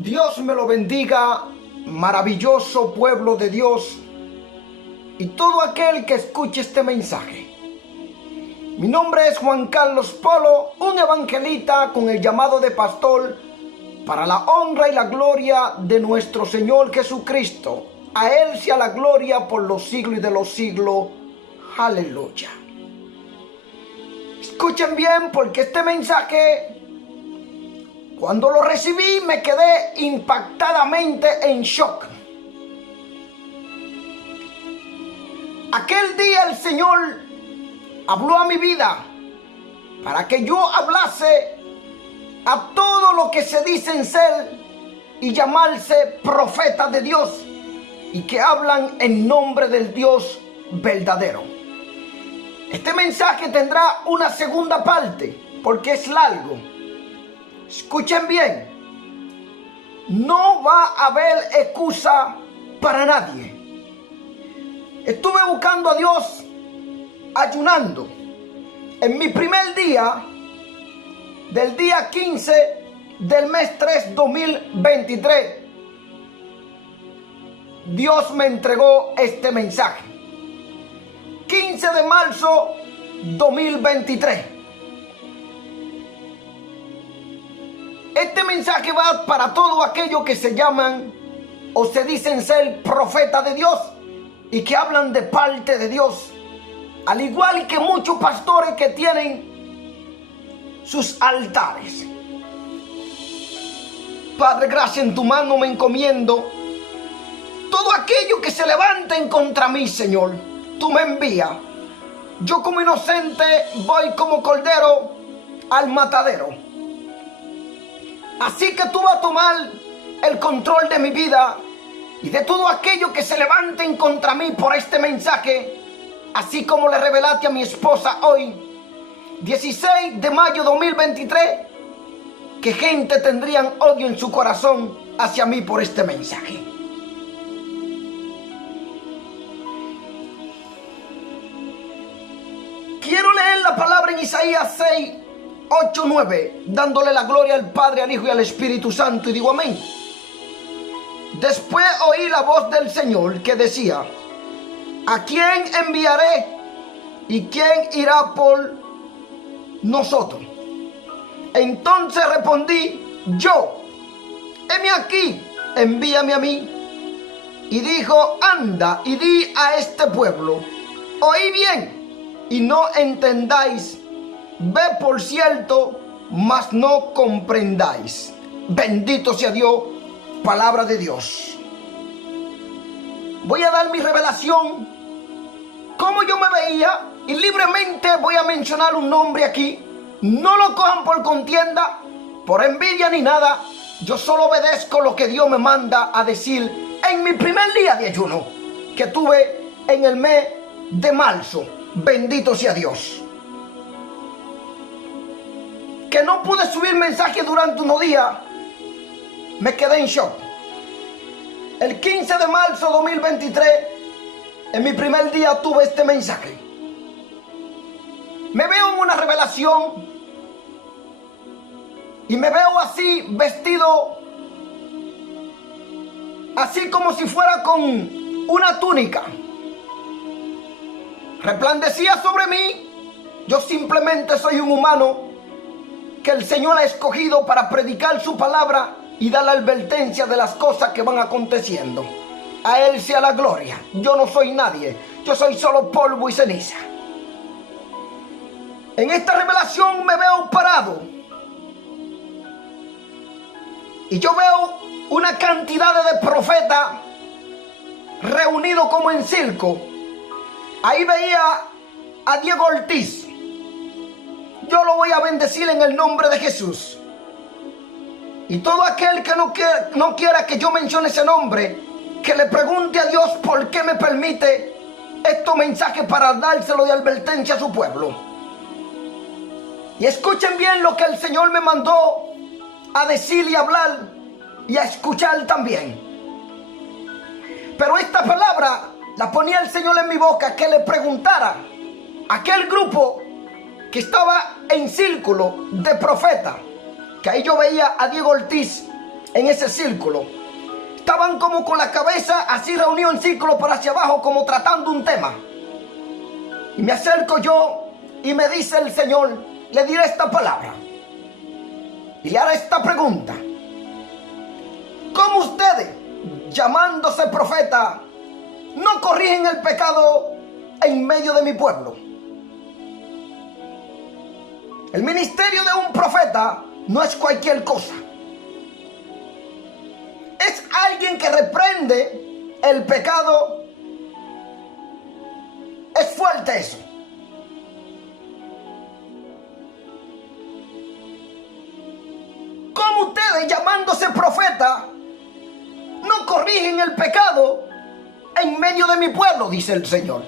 Dios me lo bendiga, maravilloso pueblo de Dios y todo aquel que escuche este mensaje. Mi nombre es Juan Carlos Polo, un evangelista con el llamado de pastor para la honra y la gloria de nuestro Señor Jesucristo. A Él sea la gloria por los siglos y de los siglos. Aleluya. Escuchen bien, porque este mensaje, cuando lo recibí, me quedé impactadamente en shock. Aquel día el Señor habló a mi vida para que yo hablase a todo lo que se dicen ser y llamarse profetas de Dios y que hablan en nombre del Dios verdadero. Este mensaje tendrá una segunda parte porque es largo. Escuchen bien, no va a haber excusa para nadie. Estuve buscando a Dios, ayunando. En mi primer día, del día 15 del mes 3, 2023, Dios me entregó este mensaje. 15 de marzo 2023. Este mensaje va para todos aquellos que se llaman o se dicen ser profetas de Dios y que hablan de parte de Dios, al igual que muchos pastores que tienen sus altares. Padre, gracias, en tu mano me encomiendo. Todo aquello que se levanten contra mí, Señor, tú me envías. Yo como inocente voy como cordero al matadero. Así que tú vas a tomar el control de mi vida y de todo aquello que se levanten contra mí por este mensaje, así como le revelaste a mi esposa hoy, 16 de mayo 2023, que gente tendrían odio en su corazón hacia mí por este mensaje. Quiero leer la palabra en Isaías 6, 8, 9, dándole la gloria al Padre, al Hijo y al Espíritu Santo, y digo amén. Después oí la voz del Señor que decía: ¿a quién enviaré y quién irá por nosotros? Entonces respondí yo: heme aquí, envíame a mí. Y dijo: anda y di a este pueblo, oí bien y no entendáis, ve por cierto, mas no comprendáis. Bendito sea Dios, palabra de Dios. Voy a dar mi revelación, cómo yo me veía, y libremente voy a mencionar un nombre aquí. No lo cojan por contienda, por envidia ni nada. Yo solo obedezco lo que Dios me manda a decir en mi primer día de ayuno que tuve en el mes de marzo. Bendito sea Dios. Que no pude subir mensaje durante unos días. Me quedé en shock. El 15 de marzo 2023, en mi primer día, tuve este mensaje. Me veo en una revelación y me veo así, vestido, así como si fuera con una túnica. Resplandecía sobre mí. Yo simplemente soy un humano que el Señor ha escogido para predicar su palabra y dar la advertencia de las cosas que van aconteciendo. A Él sea la gloria. Yo no soy nadie. Yo soy solo polvo y ceniza. En esta revelación me veo parado. Y yo veo una cantidad de profetas reunidos como en circo. Ahí veía a Diego Ortiz. Yo lo voy a bendecir en el nombre de Jesús. Y todo aquel que no quiera que yo mencione ese nombre, que le pregunte a Dios por qué me permite estos mensajes para dárselo de advertencia a su pueblo. Y escuchen bien lo que el Señor me mandó a decir y hablar y a escuchar también. Pero esta palabra la ponía el Señor en mi boca, que le preguntara a aquel grupo que estaba en círculo de profetas, que ahí yo veía a Diego Ortiz en ese círculo. Estaban como con la cabeza así reunidos en círculo para hacia abajo, como tratando un tema. Y me acerco yo y me dice el Señor, le diré esta palabra y le haré esta pregunta: ¿cómo ustedes, llamándose profeta, no corrigen el pecado en medio de mi pueblo? El ministerio de un profeta no es cualquier cosa. Es alguien que reprende el pecado. Es fuerte eso. ¿Cómo ustedes, llamándose profeta, no corrigen el pecado en medio de mi pueblo? Dice el Señor.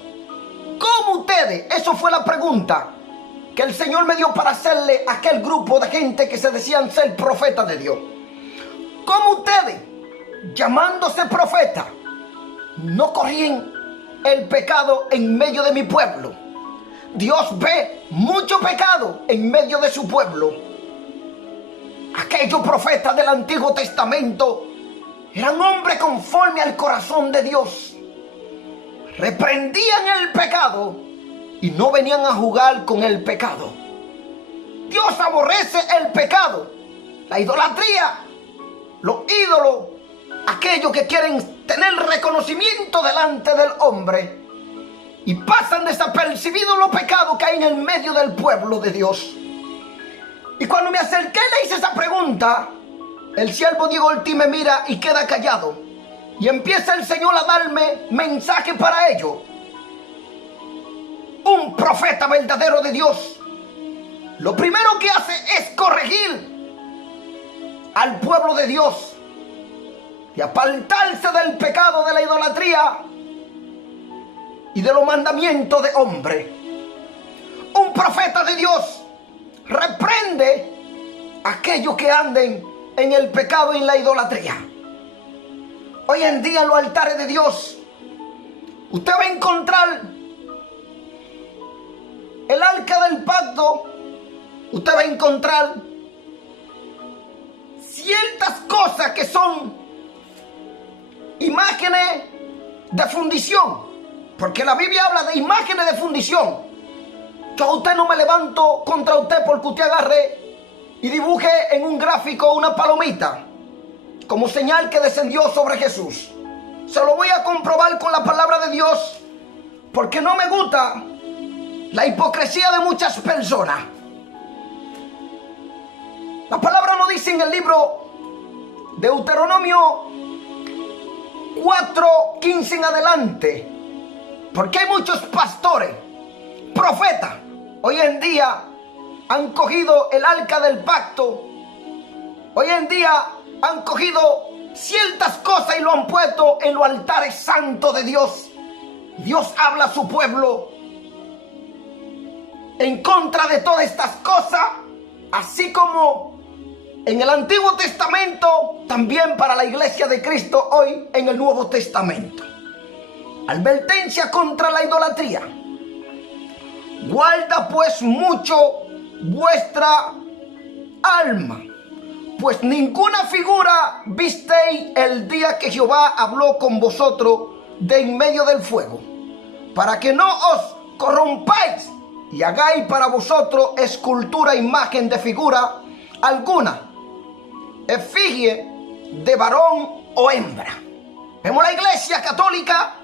¿Cómo ustedes? Eso fue la pregunta que el Señor me dio para hacerle a aquel grupo de gente que se decían ser profetas de Dios. ¿Cómo ustedes, llamándose profeta, no corrigen el pecado en medio de mi pueblo? Dios ve mucho pecado en medio de su pueblo. Aquellos profetas del Antiguo Testamento eran hombres conforme al corazón de Dios. Reprendían el pecado y no venían a jugar con el pecado. Dios aborrece el pecado, la idolatría, los ídolos, aquellos que quieren tener reconocimiento delante del hombre y pasan desapercibidos los pecados que hay en el medio del pueblo de Dios. Y cuando me acerqué le hice esa pregunta, el siervo Diego Ortiz me mira y queda callado. Y empieza el Señor a darme mensaje para ellos. Un profeta verdadero de Dios, lo primero que hace es corregir al pueblo de Dios y apartarse del pecado de la idolatría y de los mandamientos de hombre. Un profeta de Dios reprende a aquellos que anden en el pecado y en la idolatría. Hoy en día en los altares de Dios usted va a encontrar el arca del pacto. Usted va a encontrar ciertas cosas que son imágenes de fundición, porque la Biblia habla de imágenes de fundición. Yo a usted no me levanto contra usted porque usted agarre y dibuje en un gráfico una palomita como señal que descendió sobre Jesús. Se lo voy a comprobar con la palabra de Dios, porque no me gusta la hipocresía de muchas personas. La palabra nos dice en el libro de Deuteronomio 4:15 en adelante, porque hay muchos pastores, profetas, hoy en día han cogido el arca del pacto. Hoy en día han cogido ciertas cosas y lo han puesto en los altares santos de Dios. Dios habla a su pueblo en contra de todas estas cosas, así como en el Antiguo Testamento, también para la iglesia de Cristo hoy en el Nuevo Testamento. Advertencia contra la idolatría. Guarda pues mucho vuestra alma, pues ninguna figura visteis el día que Jehová habló con vosotros de en medio del fuego, para que no os corrompáis y hagáis para vosotros escultura, imagen de figura alguna, efigie de varón o hembra. Vemos la iglesia católica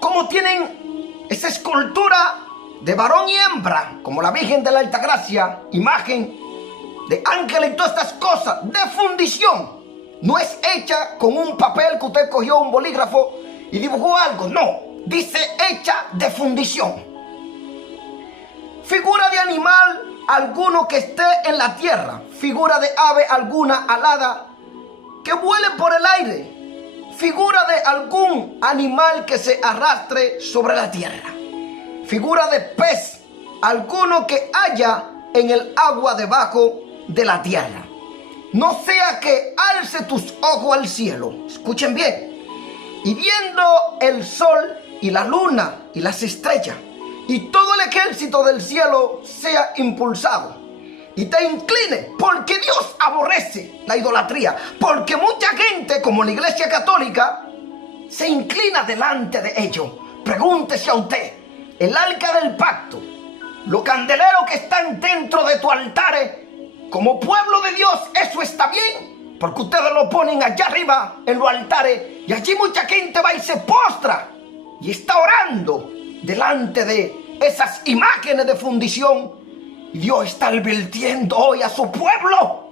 como tienen esa escultura de varón y hembra, como la Virgen de la Altagracia, imagen de ángeles y todas estas cosas de fundición. No es hecha con un papel que usted cogió un bolígrafo y dibujó algo, no, dice hecha de fundición. Figura de animal alguno que esté en la tierra, figura de ave alguna alada que vuele por el aire, figura de algún animal que se arrastre sobre la tierra, figura de pez alguno que haya en el agua debajo de la tierra. No sea que alce tus ojos al cielo, escuchen bien, y viendo el sol y la luna y las estrellas y todo el ejército del cielo sea impulsado, y te incline, porque Dios aborrece la idolatría, porque mucha gente, como la Iglesia Católica, se inclina delante de ello. Pregúntese a usted, el arca del pacto, los candeleros que están dentro de tu altar, como pueblo de Dios, ¿eso está bien? Porque ustedes lo ponen allá arriba en los altares y allí mucha gente va y se postra y está orando delante de esas imágenes de fundición. Y Dios está advirtiendo hoy a su pueblo,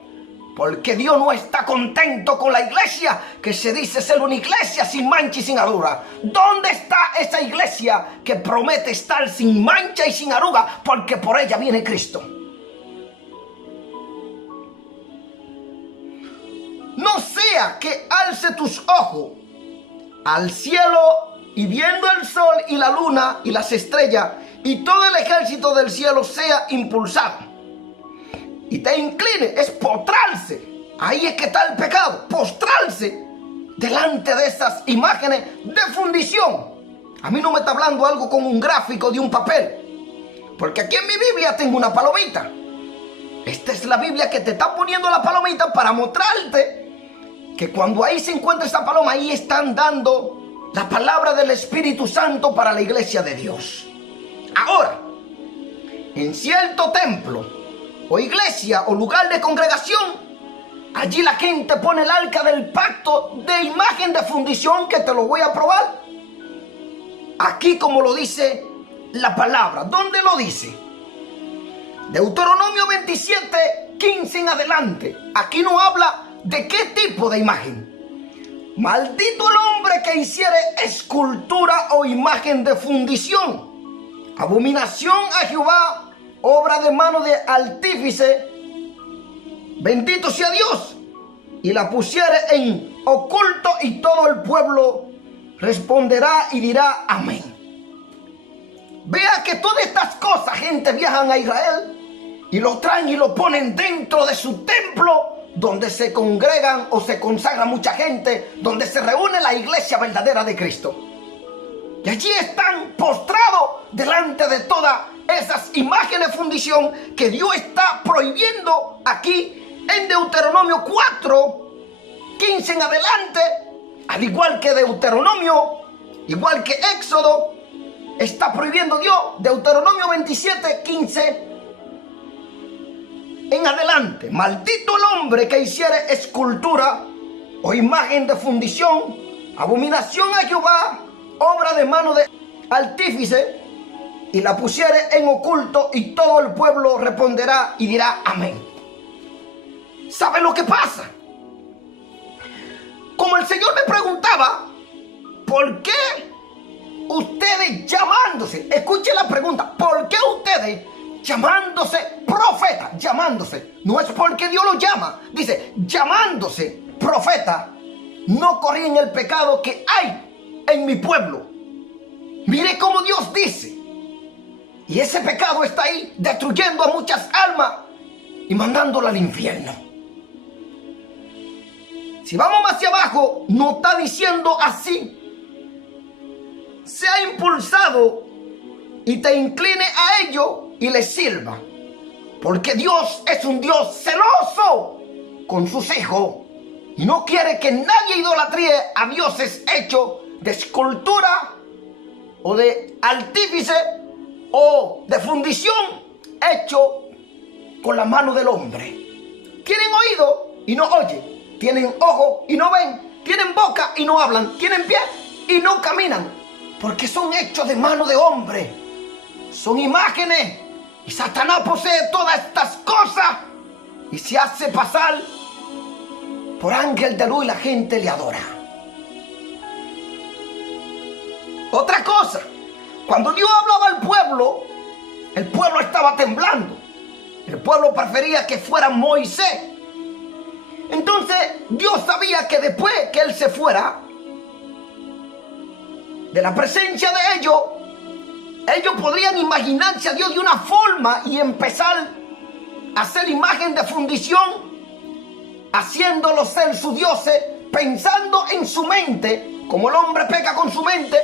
porque Dios no está contento con la iglesia que se dice ser una iglesia sin mancha y sin arruga. ¿Dónde está esa iglesia que promete estar sin mancha y sin arruga? Porque por ella viene Cristo. No sea que alce tus ojos al cielo y viendo el sol y la luna y las estrellas y todo el ejército del cielo sea impulsado y te incline. Es postrarse. Ahí es que está el pecado, postrarse delante de esas imágenes de fundición. A mí no me está hablando algo con un gráfico de un papel, porque aquí en mi Biblia tengo una palomita. Esta es la Biblia que te está poniendo la palomita para mostrarte que cuando ahí se encuentra esta paloma, ahí están dando la palabra del Espíritu Santo para la iglesia de Dios. Ahora, en cierto templo o iglesia o lugar de congregación, allí la gente pone el arca del pacto de imagen de fundición, que te lo voy a probar. Aquí como lo dice la palabra. ¿Dónde lo dice? Deuteronomio 27, 15 en adelante. Aquí no habla de qué tipo de imagen. Maldito el hombre que hiciere escultura o imagen de fundición, abominación a Jehová, obra de mano de artífice. Bendito sea Dios. Y la pusiere en oculto, y todo el pueblo responderá y dirá amén. Vea que todas estas cosas, gente, viajan a Israel y lo traen y lo ponen dentro de su templo, donde se congregan o se consagra mucha gente, donde se reúne la iglesia verdadera de Cristo. Y allí están postrados delante de todas esas imágenes de fundición que Dios está prohibiendo aquí en Deuteronomio 4, 15 en adelante, al igual que Deuteronomio, igual que Éxodo, está prohibiendo Dios. Deuteronomio 27, 15 en adelante. Maldito el hombre que hiciere escultura o imagen de fundición, abominación a Jehová, obra de mano de artífice, y la pusiere en oculto, y todo el pueblo responderá y dirá amén. ¿Sabe lo que pasa? Como el Señor me preguntaba, ¿por qué ustedes llamándose? Escuche la pregunta. ¿Por qué ustedes llamándose profeta? Llamándose. No es porque Dios lo llama. Dice, llamándose profeta, no corrían el pecado que hay en mi pueblo. Mire cómo Dios dice. Y ese pecado está ahí destruyendo a muchas almas y mandándola al infierno. Si vamos más hacia abajo, no está diciendo así. Sea impulsado y te incline a ello y le sirva. Porque Dios es un Dios celoso con sus hijos y no quiere que nadie idolatríe a dioses hechos de escultura o de artífice o de fundición hecho con la mano del hombre. Tienen oído y no oyen, tienen ojo y no ven, tienen boca y no hablan, tienen pie y no caminan, porque son hechos de mano de hombre, son imágenes. Y Satanás posee todas estas cosas y se hace pasar por ángel de luz y la gente le adora. Otra cosa, cuando Dios hablaba al pueblo, el pueblo estaba temblando. El pueblo prefería que fuera Moisés. Entonces Dios sabía que después que él se fuera de la presencia de ellos podrían imaginarse a Dios de una forma y empezar a hacer imagen de fundición, haciéndolos ser sus dioses, pensando en su mente, como el hombre peca con su mente,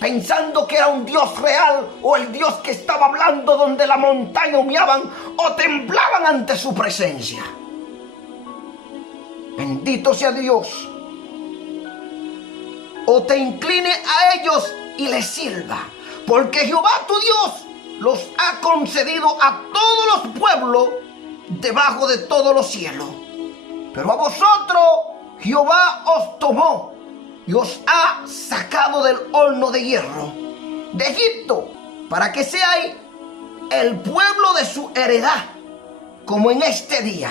pensando que era un Dios real o el Dios que estaba hablando, donde la montaña humeaban o temblaban ante su presencia. Bendito sea Dios. O te incline a ellos y les sirva, porque Jehová tu Dios los ha concedido a todos los pueblos debajo de todos los cielos. Pero a vosotros Jehová os tomó y os ha sacado del horno de hierro de Egipto, para que seáis el pueblo de su heredad, como en este día.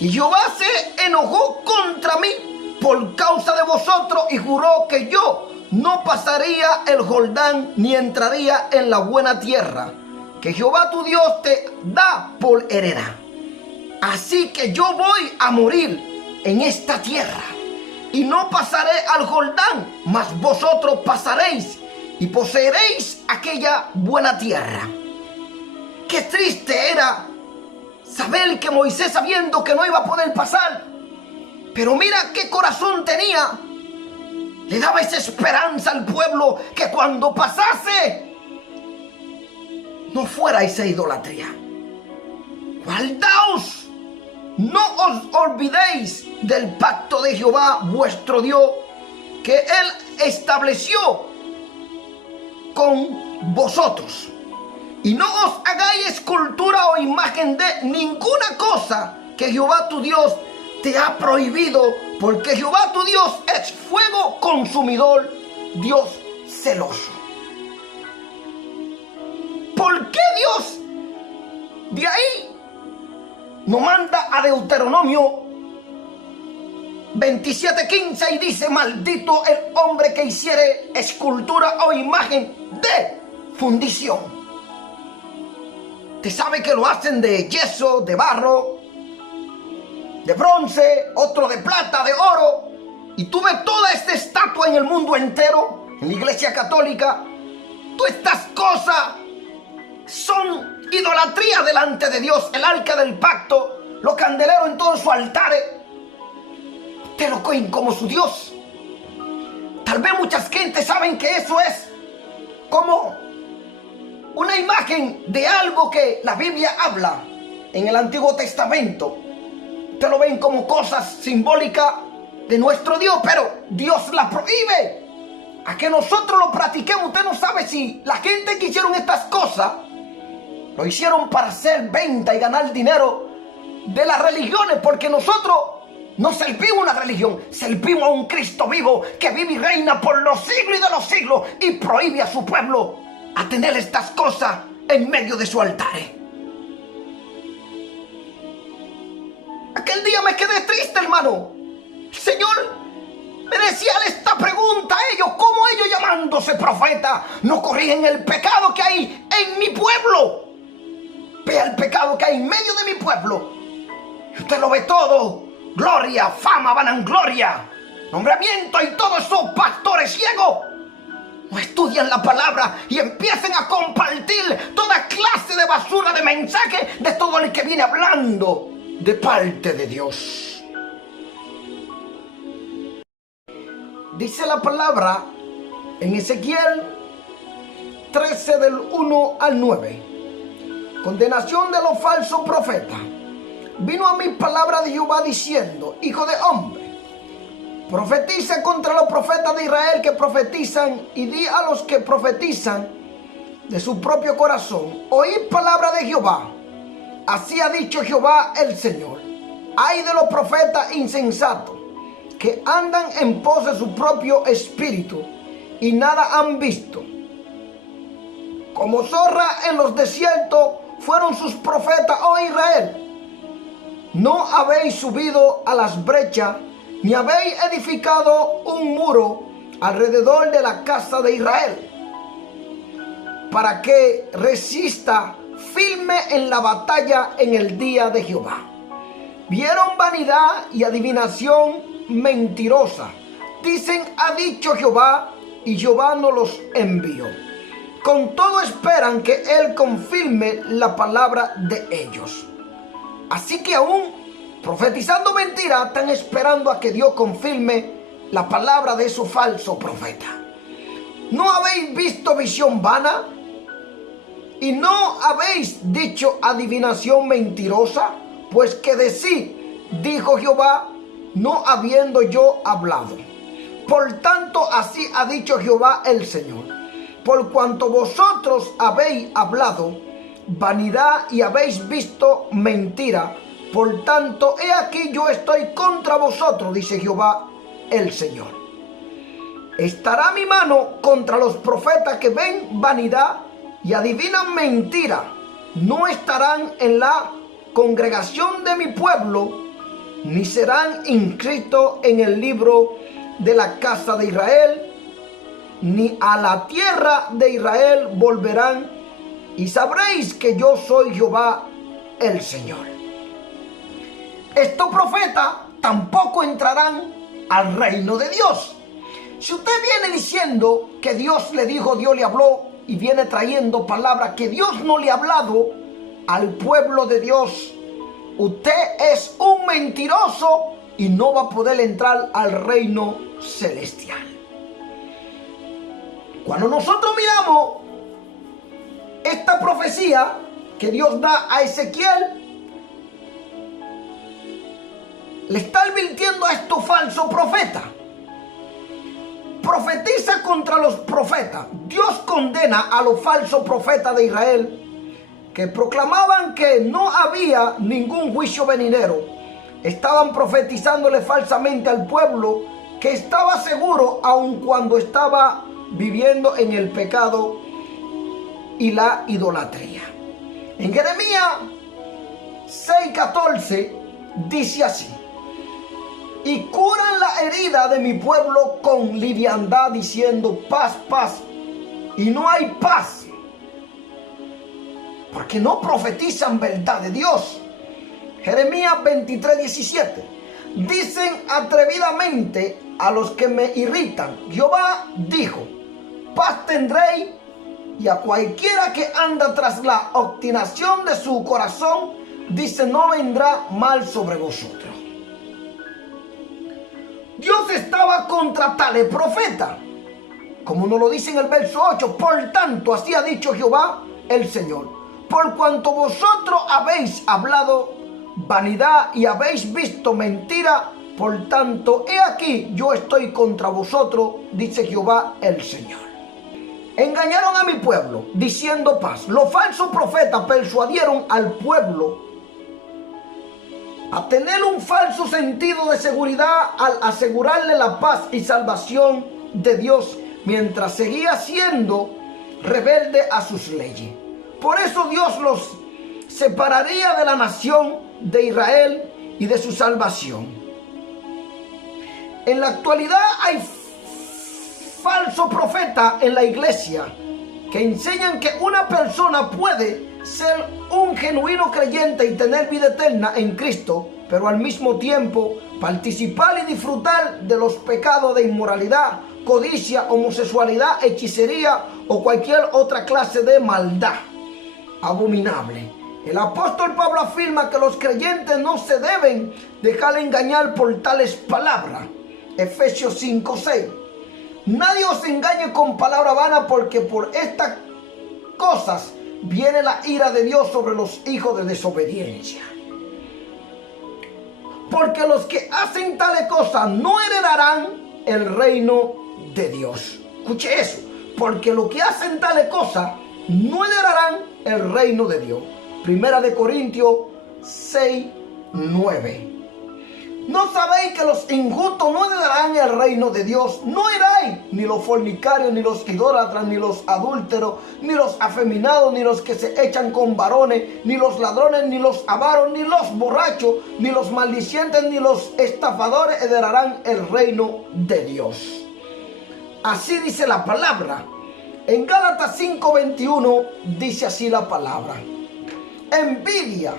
Y Jehová se enojó contra mí por causa de vosotros y juró que yo no pasaría el Jordán ni entraría en la buena tierra que Jehová tu Dios te da por heredad. Así que yo voy a morir en esta tierra y no pasaré al Jordán, mas vosotros pasaréis y poseeréis aquella buena tierra. Qué triste era saber que Moisés, sabiendo que no iba a poder pasar, pero mira qué corazón tenía, le daba esa esperanza al pueblo que cuando pasase no fuera esa idolatría. Guardaos, no os olvidéis del pacto de Jehová vuestro Dios, que él estableció con vosotros. Y no os hagáis escultura o imagen de ninguna cosa que Jehová tu Dios te ha prohibido, porque Jehová tu Dios es fuego consumidor, Dios celoso. ¿Por qué Dios de ahí nos manda a Deuteronomio 27:15 y dice: maldito el hombre que hiciere escultura o imagen de fundición? Te sabe que lo hacen de yeso, de barro, de bronce, otro de plata, de oro. Y tú ves toda esta estatua en el mundo entero, en la iglesia católica. Todas estas cosas son idolatría delante de Dios. El arca del pacto, los candeleros en todos sus altares, te lo cogen como su Dios. Tal vez muchas gentes saben que eso es como una imagen de algo que la Biblia habla en el Antiguo Testamento. Te lo ven como cosas simbólicas de nuestro Dios, pero Dios la prohíbe a que nosotros lo practiquemos. Usted no sabe si la gente que hicieron estas cosas lo hicieron para hacer venta y ganar dinero de las religiones, porque nosotros no servimos una religión, servimos a un Cristo vivo que vive y reina por los siglos y de los siglos, y prohíbe a su pueblo a tener estas cosas en medio de su altar. Aquel día me quedé triste, hermano. El Señor me decía esta pregunta a ellos: ¿cómo ellos, llamándose profeta, no corrigen el pecado que hay en mi pueblo? Vea el pecado que hay en medio de mi pueblo y usted lo ve todo: gloria, fama, vanagloria, nombramiento, y todos esos pastores ciegos no estudian la palabra y empiezan a compartir toda clase de basura de mensajes de todo el que viene hablando de parte de Dios. Dice la palabra en Ezequiel 13 del 1 al 9: condenación de los falsos profetas. Vino a mí palabra de Jehová diciendo: hijo de hombre, profetiza contra los profetas de Israel que profetizan, y di a los que profetizan de su propio corazón: oíd palabra de Jehová. Así ha dicho Jehová el Señor: ay de los profetas insensatos, que andan en pos de su propio espíritu y nada han visto. Como zorra en los desiertos fueron sus profetas, oh Israel. No habéis subido a las brechas, ni habéis edificado un muro alrededor de la casa de Israel, para que resista firme en la batalla en el día de Jehová. Vieron vanidad y adivinación mentirosa. Dicen: ha dicho Jehová, y Jehová no los envió. Con todo esperan que él confirme la palabra de ellos. Así que aún profetizando mentiras, están esperando a que Dios confirme la palabra de su falso profeta. ¿No habéis visto visión vana? ¿Y no habéis dicho adivinación mentirosa? Pues que de sí, dijo Jehová, no habiendo yo hablado. Por tanto, así ha dicho Jehová el Señor. Por cuanto vosotros habéis hablado vanidad y habéis visto mentira, por tanto, he aquí yo estoy contra vosotros, dice Jehová el Señor. Estará mi mano contra los profetas que ven vanidad y adivinan mentira. No estarán en la congregación de mi pueblo, ni serán inscritos en el libro de la casa de Israel, ni a la tierra de Israel volverán, y sabréis que yo soy Jehová el Señor. Estos profetas tampoco entrarán al reino de Dios. Si usted viene diciendo que Dios le dijo, Dios le habló, y viene trayendo palabras que Dios no le ha hablado al pueblo de Dios, usted es un mentiroso y no va a poder entrar al reino celestial. Cuando nosotros miramos esta profecía que Dios da a Ezequiel, le está advirtiendo a estos falsos profetas. Profetiza contra los profetas. Dios condena a los falsos profetas de Israel que proclamaban que no había ningún juicio venidero. Estaban profetizándole falsamente al pueblo que estaba seguro aun cuando estaba viviendo en el pecado y la idolatría. En Jeremías 6:14 dice así: y curan la herida de mi pueblo con liviandad, diciendo paz, paz, y no hay paz, porque no profetizan verdad de Dios. Jeremías 23:17 dicen atrevidamente a los que me irritan, Jehová dijo, paz tendréis, y a cualquiera que anda tras la obstinación de su corazón, dice, no vendrá mal sobre vosotros. Dios estaba contra tales profetas, como nos lo dice en el verso 8. Por tanto, así ha dicho Jehová el Señor, por cuanto vosotros habéis hablado vanidad y habéis visto mentira, por tanto, he aquí yo estoy contra vosotros, dice Jehová el Señor. Engañaron a mi pueblo, diciendo paz. Los falsos profetas persuadieron al pueblo a tener un falso sentido de seguridad al asegurarle la paz y salvación de Dios, mientras seguía siendo rebelde a sus leyes. Por eso Dios los separaría de la nación de Israel y de su salvación. En la actualidad hay falsos profetas en la iglesia que enseñan que una persona puede ser un genuino creyente y tener vida eterna en Cristo, pero al mismo tiempo participar y disfrutar de los pecados de inmoralidad, codicia, homosexualidad, hechicería o cualquier otra clase de maldad abominable. El apóstol Pablo afirma que los creyentes no se deben dejar engañar por tales palabras. Efesios 5:6. Nadie os engañe con palabra vana, porque por estas cosas viene la ira de Dios sobre los hijos de desobediencia. Porque los que hacen tales cosas no heredarán el reino de Dios. Escuche eso. Porque los que hacen tales cosas no heredarán el reino de Dios. Primera de Corintios 6:9. ¿No sabéis que los injustos no heredarán el reino de Dios? No heredáis ni los fornicarios, ni los idólatras, ni los adúlteros, ni los afeminados, ni los que se echan con varones, ni los ladrones, ni los avaros, ni los borrachos, ni los maldicientes, ni los estafadores heredarán el reino de Dios. Así dice la palabra. En Gálatas 5:21 dice así la palabra: envidia,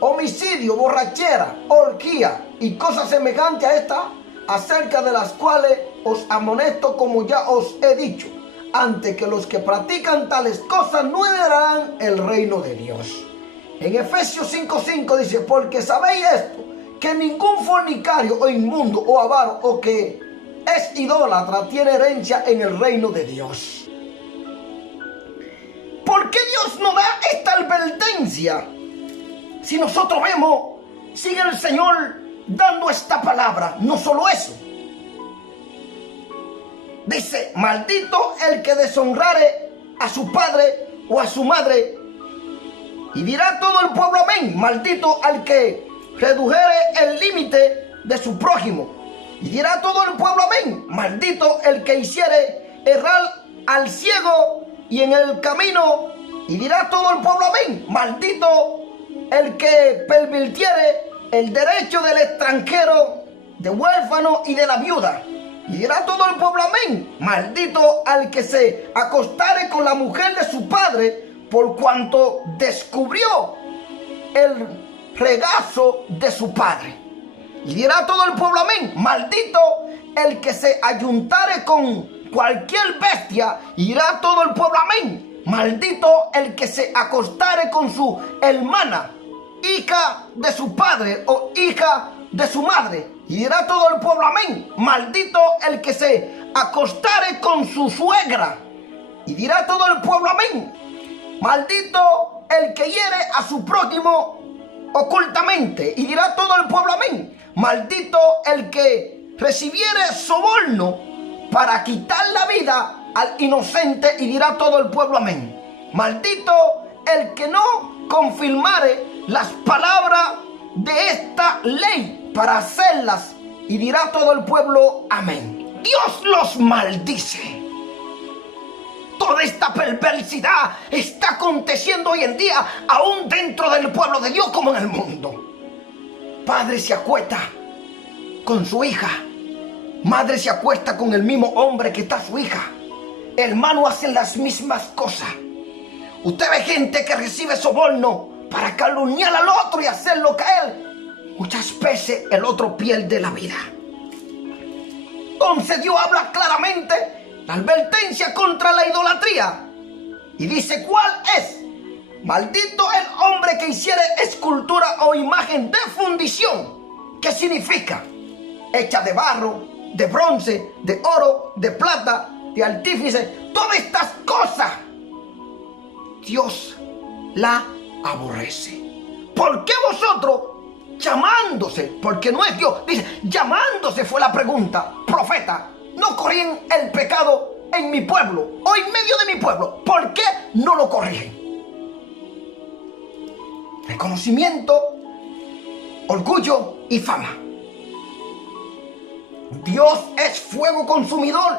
homicidio, borrachera, orgía y cosas semejantes a esta, acerca de las cuales os amonesto, como ya os he dicho, antes que los que practican tales cosas no heredarán el reino de Dios. En Efesios 5:5 dice: porque sabéis esto, que ningún fornicario o inmundo o avaro o que es idólatra tiene herencia en el reino de Dios. ¿Por qué Dios nos da esta advertencia? Si nosotros vemos, sigue el Señor dando esta palabra. No solo eso. Dice, maldito el que deshonrare a su padre o a su madre. Y dirá todo el pueblo amén. Maldito al que redujere el límite de su prójimo. Y dirá todo el pueblo amén. Maldito el que hiciere errar al ciego y en el camino. Y dirá todo el pueblo amén. Maldito el que pervirtiere el derecho del extranjero, de huérfano y de la viuda. Y dirá todo el pueblo amén. Maldito al que se acostare con la mujer de su padre, por cuanto descubrió el regazo de su padre. Y dirá todo el pueblo amén. Maldito el que se ayuntare con cualquier bestia. Y dirá todo el pueblo amén. Maldito el que se acostare con su hermana, hija de su padre o hija de su madre. Y dirá todo el pueblo amén. Maldito el que se acostare con su suegra. Y dirá todo el pueblo amén. Maldito el que hiere a su prójimo ocultamente. Y dirá todo el pueblo amén. Maldito el que recibiere soborno para quitar la vida al inocente. Y dirá todo el pueblo amén. Maldito el que no confirmare las palabras de esta ley para hacerlas. Y dirá todo el pueblo amén. Dios los maldice. Toda esta perversidad está aconteciendo hoy en día, aún dentro del pueblo de Dios como en el mundo. Padre se acuesta con su hija. Madre se acuesta con el mismo hombre que está su hija. Hermano, hacen las mismas cosas. Usted ve gente que recibe soborno para calumniar al otro y hacerlo caer. Muchas veces el otro pierde la vida. Entonces Dios habla claramente la advertencia contra la idolatría. Y dice, ¿cuál es? Maldito el hombre que hiciere escultura o imagen de fundición. ¿Qué significa? Hecha de barro, de bronce, de oro, de plata, de artífice. Todas estas cosas Dios la aborrece. ¿Por qué vosotros, llamándose, porque no es Dios, dice, llamándose fue la pregunta, profeta, no corrigen el pecado en mi pueblo o en medio de mi pueblo? ¿Por qué no lo corrigen? Reconocimiento, orgullo y fama. Dios es fuego consumidor.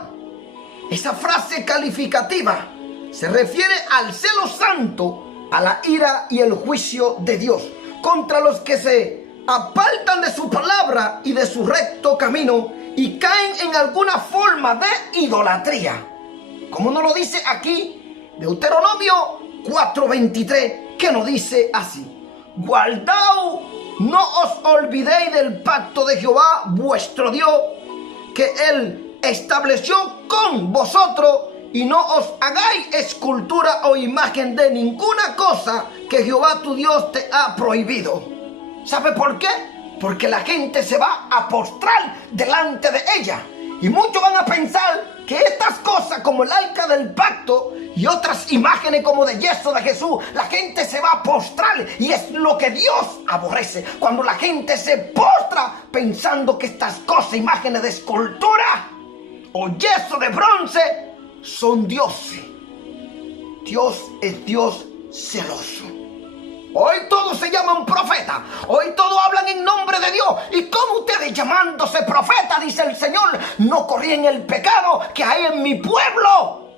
Esa frase calificativa se refiere al celo santo, a la ira y el juicio de Dios contra los que se apartan de su palabra y de su recto camino y caen en alguna forma de idolatría. Como nos lo dice aquí Deuteronomio 4:23, que nos dice así: guardaos, no os olvidéis del pacto de Jehová vuestro Dios, que él estableció con vosotros, y no os hagáis escultura o imagen de ninguna cosa que Jehová tu Dios te ha prohibido. ¿Sabe por qué? Porque la gente se va a postrar delante de ella. Y muchos van a pensar que estas cosas como el arca del pacto y otras imágenes como de yeso de Jesús, la gente se va a postrar. Y es lo que Dios aborrece. Cuando la gente se postra pensando que estas cosas, imágenes de escultura o yeso de bronce, son dioses. Dios es Dios celoso. Hoy todos se llaman profetas. Hoy todos hablan en nombre de Dios. ¿Y cómo ustedes, llamándose profeta, dice el Señor, no corrían el pecado que hay en mi pueblo?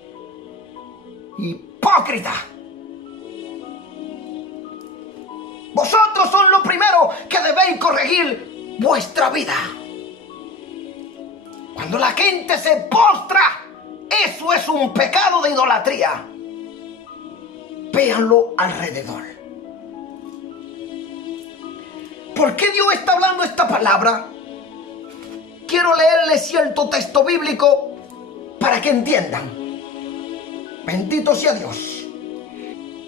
Hipócrita. Vosotros son los primeros que debéis corregir vuestra vida. Cuando la gente se postra, eso es un pecado de idolatría. Véanlo alrededor. ¿Por qué Dios está hablando esta palabra? Quiero leerle cierto texto bíblico para que entiendan. Bendito sea Dios.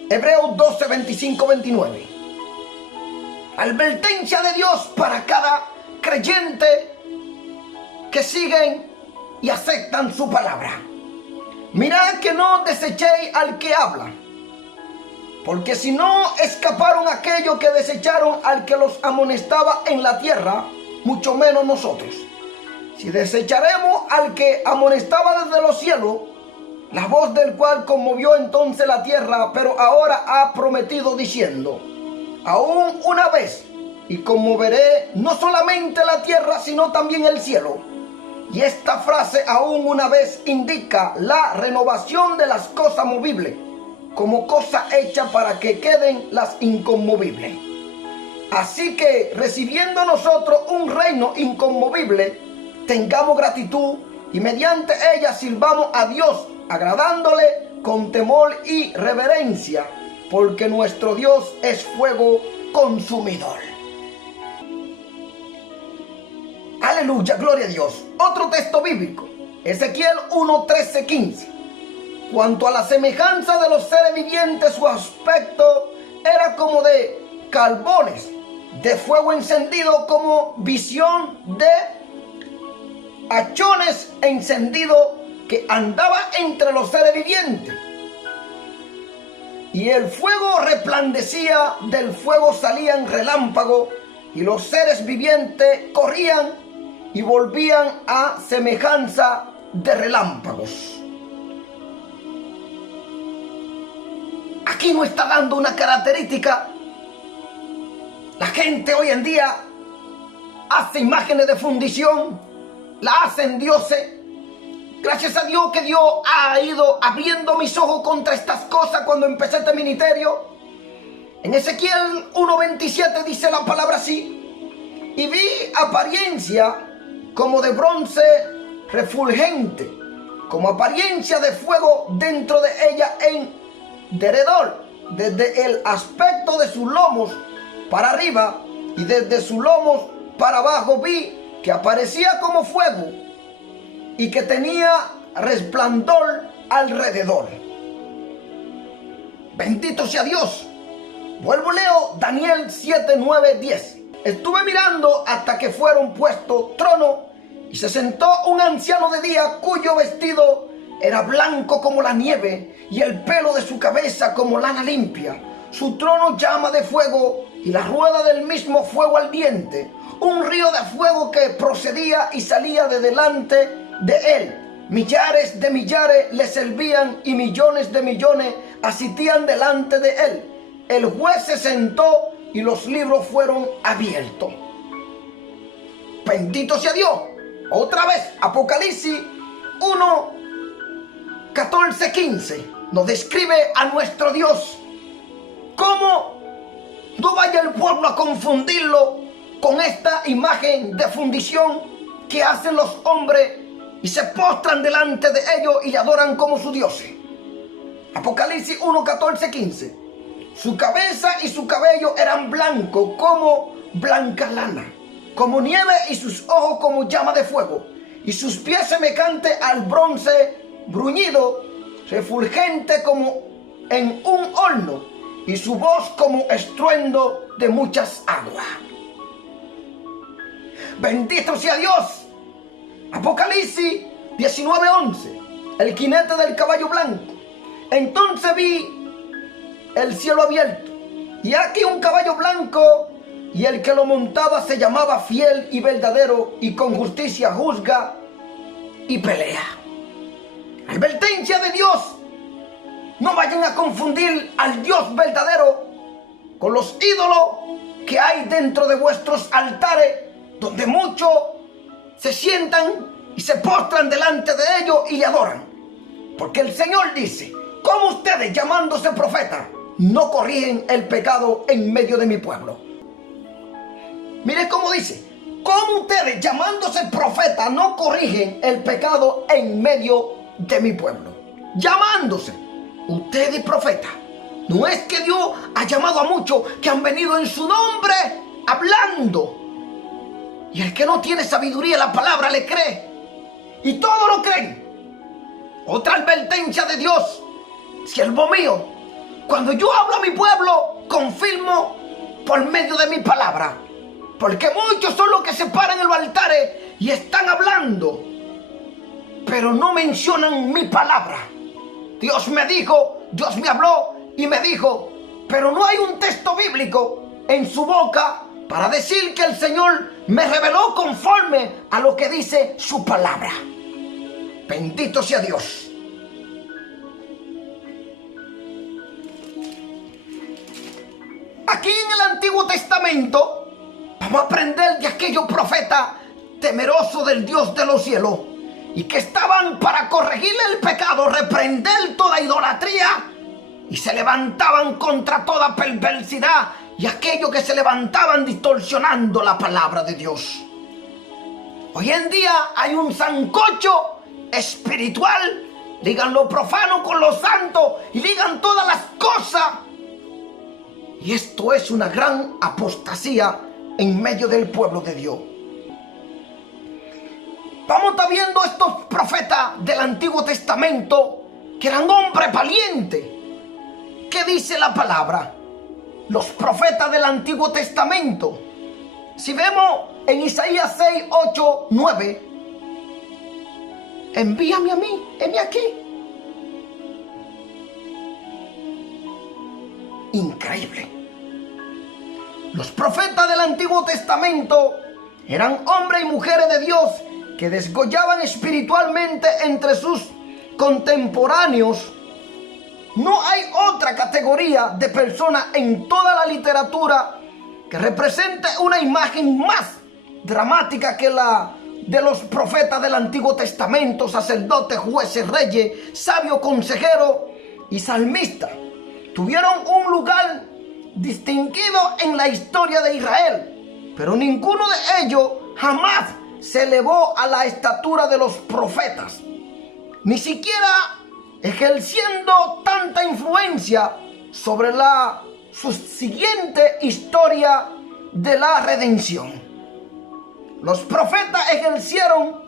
Hebreos 12, 25, 29. Advertencia de Dios para cada creyente que siguen y aceptan su palabra. Mirad que no desechéis al que habla, porque si no escaparon aquellos que desecharon al que los amonestaba en la tierra, mucho menos nosotros. Si desecharemos al que amonestaba desde los cielos, la voz del cual conmovió entonces la tierra, pero ahora ha prometido diciendo: aún una vez, y conmoveré no solamente la tierra, sino también el cielo. Y esta frase, aún una vez, indica la renovación de las cosas movibles, como cosa hecha para que queden las inconmovibles. Así que, recibiendo nosotros un reino inconmovible, tengamos gratitud y mediante ella sirvamos a Dios, agradándole con temor y reverencia, porque nuestro Dios es fuego consumidor. Aleluya, gloria a Dios. Otro texto bíblico, Ezequiel 1, 13, 15. Cuanto a la semejanza de los seres vivientes, su aspecto era como de carbones de fuego encendido, como visión de hachones encendidos que andaba entre los seres vivientes. Y el fuego resplandecía, del fuego salían relámpagos, y los seres vivientes corrían y volvían a semejanza de relámpagos. Aquí nos está dando una característica. La gente hoy en día hace imágenes de fundición, la hacen dioses. Gracias a Dios que Dios ha ido abriendo mis ojos contra estas cosas cuando empecé este ministerio. En Ezequiel 1:27 dice la palabra así: y vi apariencia como de bronce refulgente, como apariencia de fuego dentro de ella en derredor, desde el aspecto de sus lomos para arriba y desde sus lomos para abajo vi que aparecía como fuego y que tenía resplandor alrededor. Bendito sea Dios. Vuelvo, leo Daniel 7, 9, 10. Estuve mirando hasta que fueron puestos trono y se sentó un anciano de día cuyo vestido era blanco como la nieve y el pelo de su cabeza como lana limpia. Su trono llama de fuego y la rueda del mismo fuego ardiente. Un río de fuego que procedía y salía de delante de él. Millares de millares le servían y millones de millones asistían delante de él. El juez se sentó y los libros fueron abiertos. Bendito sea Dios. Otra vez, Apocalipsis 1, 14, 15 nos describe a nuestro Dios. ¿Cómo no vaya el pueblo a confundirlo con esta imagen de fundición que hacen los hombres y se postran delante de ellos y le adoran como sus dioses? Apocalipsis 1, 14, 15. Su cabeza y su cabello eran blancos como blanca lana, como nieve, y sus ojos como llama de fuego, y sus pies semejantes al bronce bruñido, refulgente como en un horno, y su voz como estruendo de muchas aguas. Bendito sea Dios. Apocalipsis 19:11. El jinete del caballo blanco. Entonces vi el cielo abierto, y aquí un caballo blanco, y el que lo montaba se llamaba Fiel y Verdadero, y con justicia juzga y pelea. Advertencia de Dios: no vayan a confundir al Dios verdadero con los ídolos que hay dentro de vuestros altares, donde muchos se sientan y se postran delante de ellos y le adoran. Porque el Señor dice: ¿cómo ustedes, llamándose profetas, no corrigen el pecado en medio de mi pueblo? Mire cómo dice: ¿cómo ustedes, llamándose profetas, no corrigen el pecado en medio de mi pueblo? Llamándose ustedes profetas. No es que Dios ha llamado a muchos que han venido en su nombre hablando, y el que no tiene sabiduría la palabra le cree, y todos lo creen. Otra advertencia de Dios: siervo mío, cuando yo hablo a mi pueblo, confirmo por medio de mi palabra. Porque muchos son los que se paran en los altares y están hablando, pero no mencionan mi palabra. Dios me dijo, Dios me habló y me dijo, pero no hay un texto bíblico en su boca para decir que el Señor me reveló conforme a lo que dice su palabra. Bendito sea Dios. Aquí en el Antiguo Testamento vamos a aprender de aquellos profetas temerosos del Dios de los cielos y que estaban para corregirle el pecado, reprender toda idolatría, y se levantaban contra toda perversidad y aquellos que se levantaban distorsionando la palabra de Dios. Hoy en día hay un sancocho espiritual, ligan lo profano con lo santo y ligan todas las cosas, y esto es una gran apostasía en medio del pueblo de Dios. Vamos a estar viendo estos profetas del Antiguo Testamento que eran hombres valientes. ¿Qué dice la palabra? Los profetas del Antiguo Testamento. Si vemos en Isaías 6, 8, 9, envíame a mí, heme aquí. Increíble. Los profetas del Antiguo Testamento eran hombres y mujeres de Dios que desgollaban espiritualmente entre sus contemporáneos. No hay otra categoría de persona en toda la literatura que represente una imagen más dramática que la de los profetas del Antiguo Testamento, sacerdotes, jueces, reyes, sabios, consejeros y salmistas. Tuvieron un lugar distinguido en la historia de Israel, pero ninguno de ellos jamás se elevó a la estatura de los profetas, ni siquiera ejerciendo tanta influencia sobre la subsiguiente historia de la redención. Los profetas ejercieron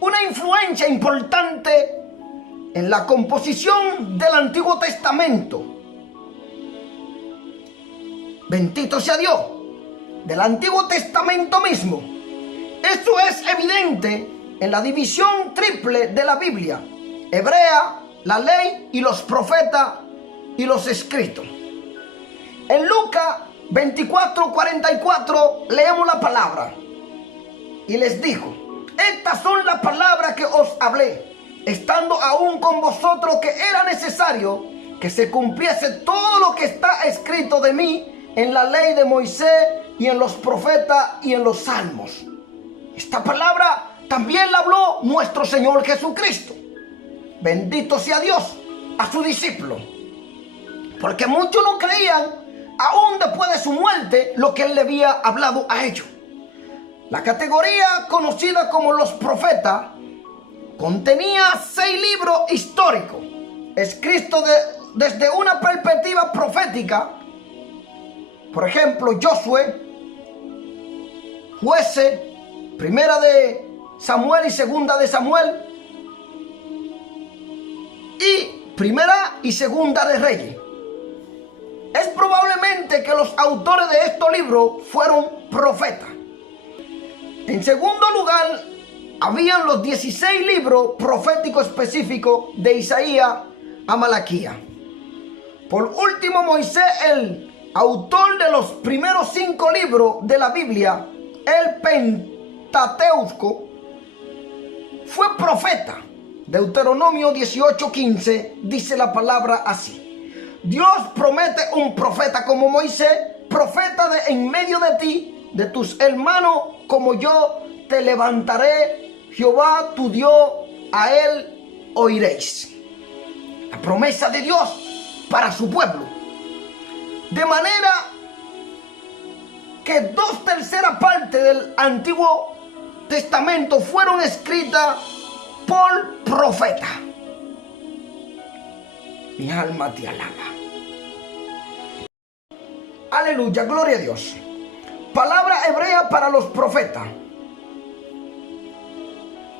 una influencia importante en la composición del Antiguo Testamento. Bendito sea Dios. Del Antiguo Testamento mismo. Esto es evidente en la división triple de la Biblia: hebrea, la ley y los profetas y los escritos. En Lucas 24:44 leemos la palabra. Y les dijo: estas son las palabras que os hablé, estando aún con vosotros, que era necesario que se cumpliese todo lo que está escrito de mí en la ley de Moisés y en los profetas y en los salmos. Esta palabra también la habló nuestro Señor Jesucristo. Bendito sea Dios, a su discípulo. Porque muchos no creían, aún después de su muerte, lo que él le había hablado a ellos. La categoría conocida como los profetas contenía 6 libros históricos, escritos desde una perspectiva profética. Por ejemplo, Josué, Jueces, Primera de Samuel y Segunda de Samuel, y Primera y Segunda de Reyes. Es probablemente que los autores de estos libros fueron profetas. En segundo lugar, habían los 16 libros proféticos específicos de Isaías a Malaquías. Por último, Moisés, el autor de los primeros 5 libros de la Biblia, el Pentateuco, fue profeta. Deuteronomio 18:15 dice la palabra así: Dios promete un profeta como Moisés, profeta de en medio de ti, de tus hermanos, como yo te levantaré, Jehová tu Dios, a él oiréis. La promesa de Dios para su pueblo. De manera que 2/3 partes del Antiguo Testamento fueron escritas por profeta. Mi alma te alaba. Aleluya, gloria a Dios. Palabra hebrea para los profetas: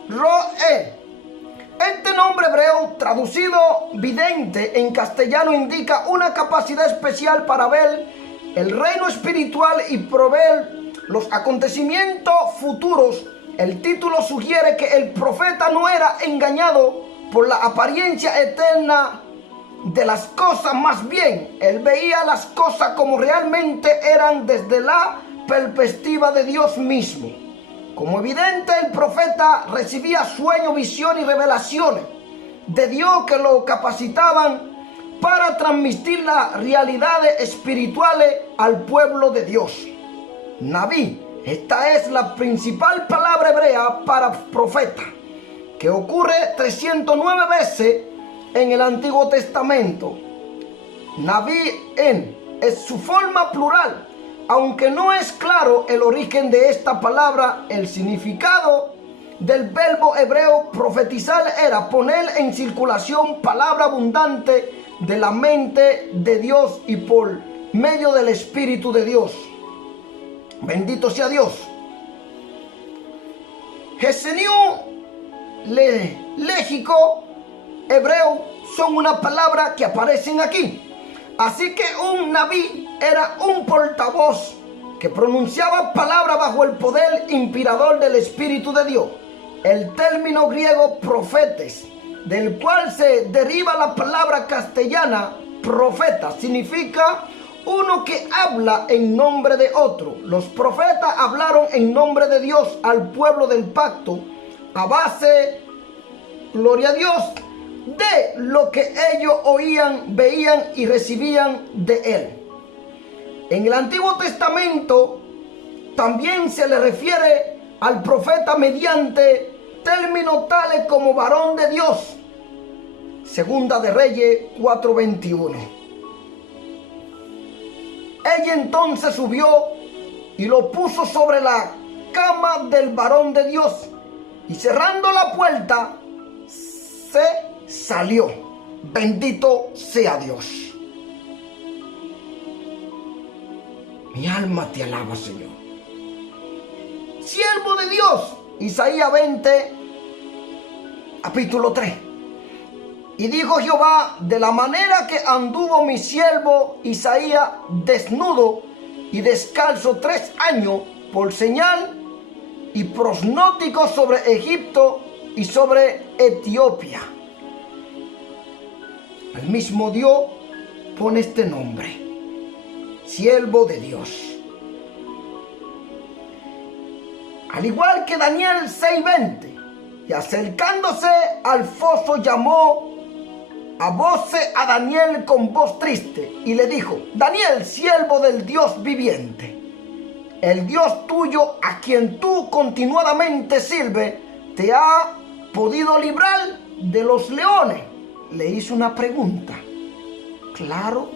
Roe. Este nombre hebreo, traducido vidente en castellano, indica una capacidad especial para ver el reino espiritual y proveer los acontecimientos futuros. El título sugiere que el profeta no era engañado por la apariencia eterna de las cosas, más bien él veía las cosas como realmente eran desde la perspectiva de Dios mismo. Como evidente, el profeta recibía sueños, visiones y revelaciones de Dios que lo capacitaban para transmitir las realidades espirituales al pueblo de Dios. Naví, esta es la principal palabra hebrea para profeta, que ocurre 309 veces en el Antiguo Testamento. Naví es su forma plural, aunque no es claro el origen de esta palabra. El significado del verbo hebreo profetizar era poner en circulación palabra abundante de la mente de Dios y por medio del Espíritu de Dios. Bendito sea Dios. Geseniu, léxico hebreo son una palabra que aparecen aquí. Así que un naví era un portavoz que pronunciaba palabras bajo el poder inspirador del Espíritu de Dios. El término griego profetes, del cual se deriva la palabra castellana profeta, significa uno que habla en nombre de otro. Los profetas hablaron en nombre de Dios al pueblo del pacto a base, gloria a Dios, de lo que ellos oían, veían y recibían de él. En el Antiguo Testamento también se le refiere al profeta mediante términos tales como varón de Dios. Segunda de Reyes 4:21. Ella entonces subió y lo puso sobre la cama del varón de Dios, y cerrando la puerta se salió. Bendito sea Dios. Mi alma te alaba, Señor. Siervo de Dios, Isaías 20, capítulo 3. Y dijo Jehová: de la manera que anduvo mi siervo Isaías desnudo y descalzo 3 años, por señal y pronóstico sobre Egipto y sobre Etiopía. El mismo Dios pone este nombre, siervo de Dios. Al igual que Daniel 6:20, y acercándose al foso llamó a voces a Daniel con voz triste y le dijo: Daniel, siervo del Dios viviente, el Dios tuyo a quien tú continuadamente sirves, ¿te ha podido librar de los leones? Le hizo una pregunta. Claro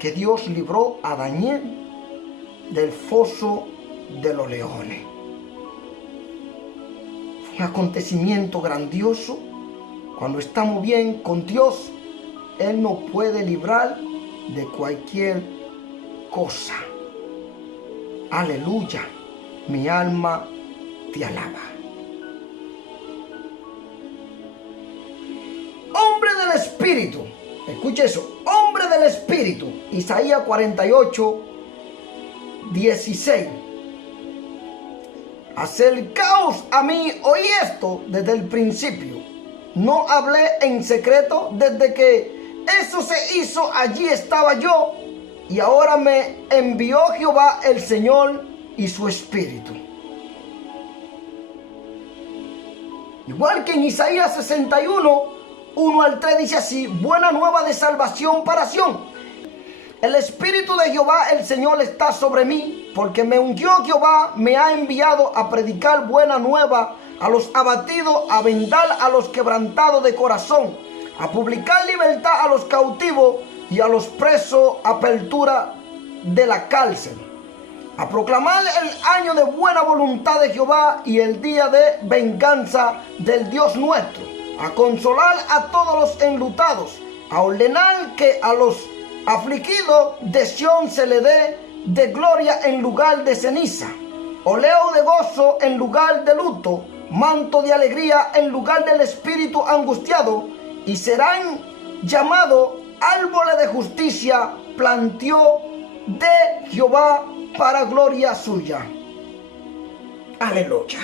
que Dios libró a Daniel del foso de los leones. Fue un acontecimiento grandioso. Cuando estamos bien con Dios, Él nos puede librar de cualquier cosa. Aleluya, mi alma te alaba. Hombre del Espíritu, escuche eso, hombre del Espíritu, Isaías 48:16. Acercaos a mí, oí esto desde el principio. No hablé en secreto desde que eso se hizo, allí estaba yo. Y ahora me envió Jehová el Señor y su Espíritu. Igual que en Isaías 61:1-3 dice así: buena nueva de salvación para Sión. El Espíritu de Jehová el Señor está sobre mí, porque me ungió Jehová, me ha enviado a predicar buena nueva a los abatidos, a vendar a los quebrantados de corazón, a publicar libertad a los cautivos y a los presos apertura de la cárcel, a proclamar el año de buena voluntad de Jehová y el día de venganza del Dios nuestro, a consolar a todos los enlutados, a ordenar que a los afligidos de Sión se le dé de gloria en lugar de ceniza, oleo de gozo en lugar de luto, manto de alegría en lugar del espíritu angustiado, y serán llamados árboles de justicia, plantió de Jehová para gloria suya. Aleluya.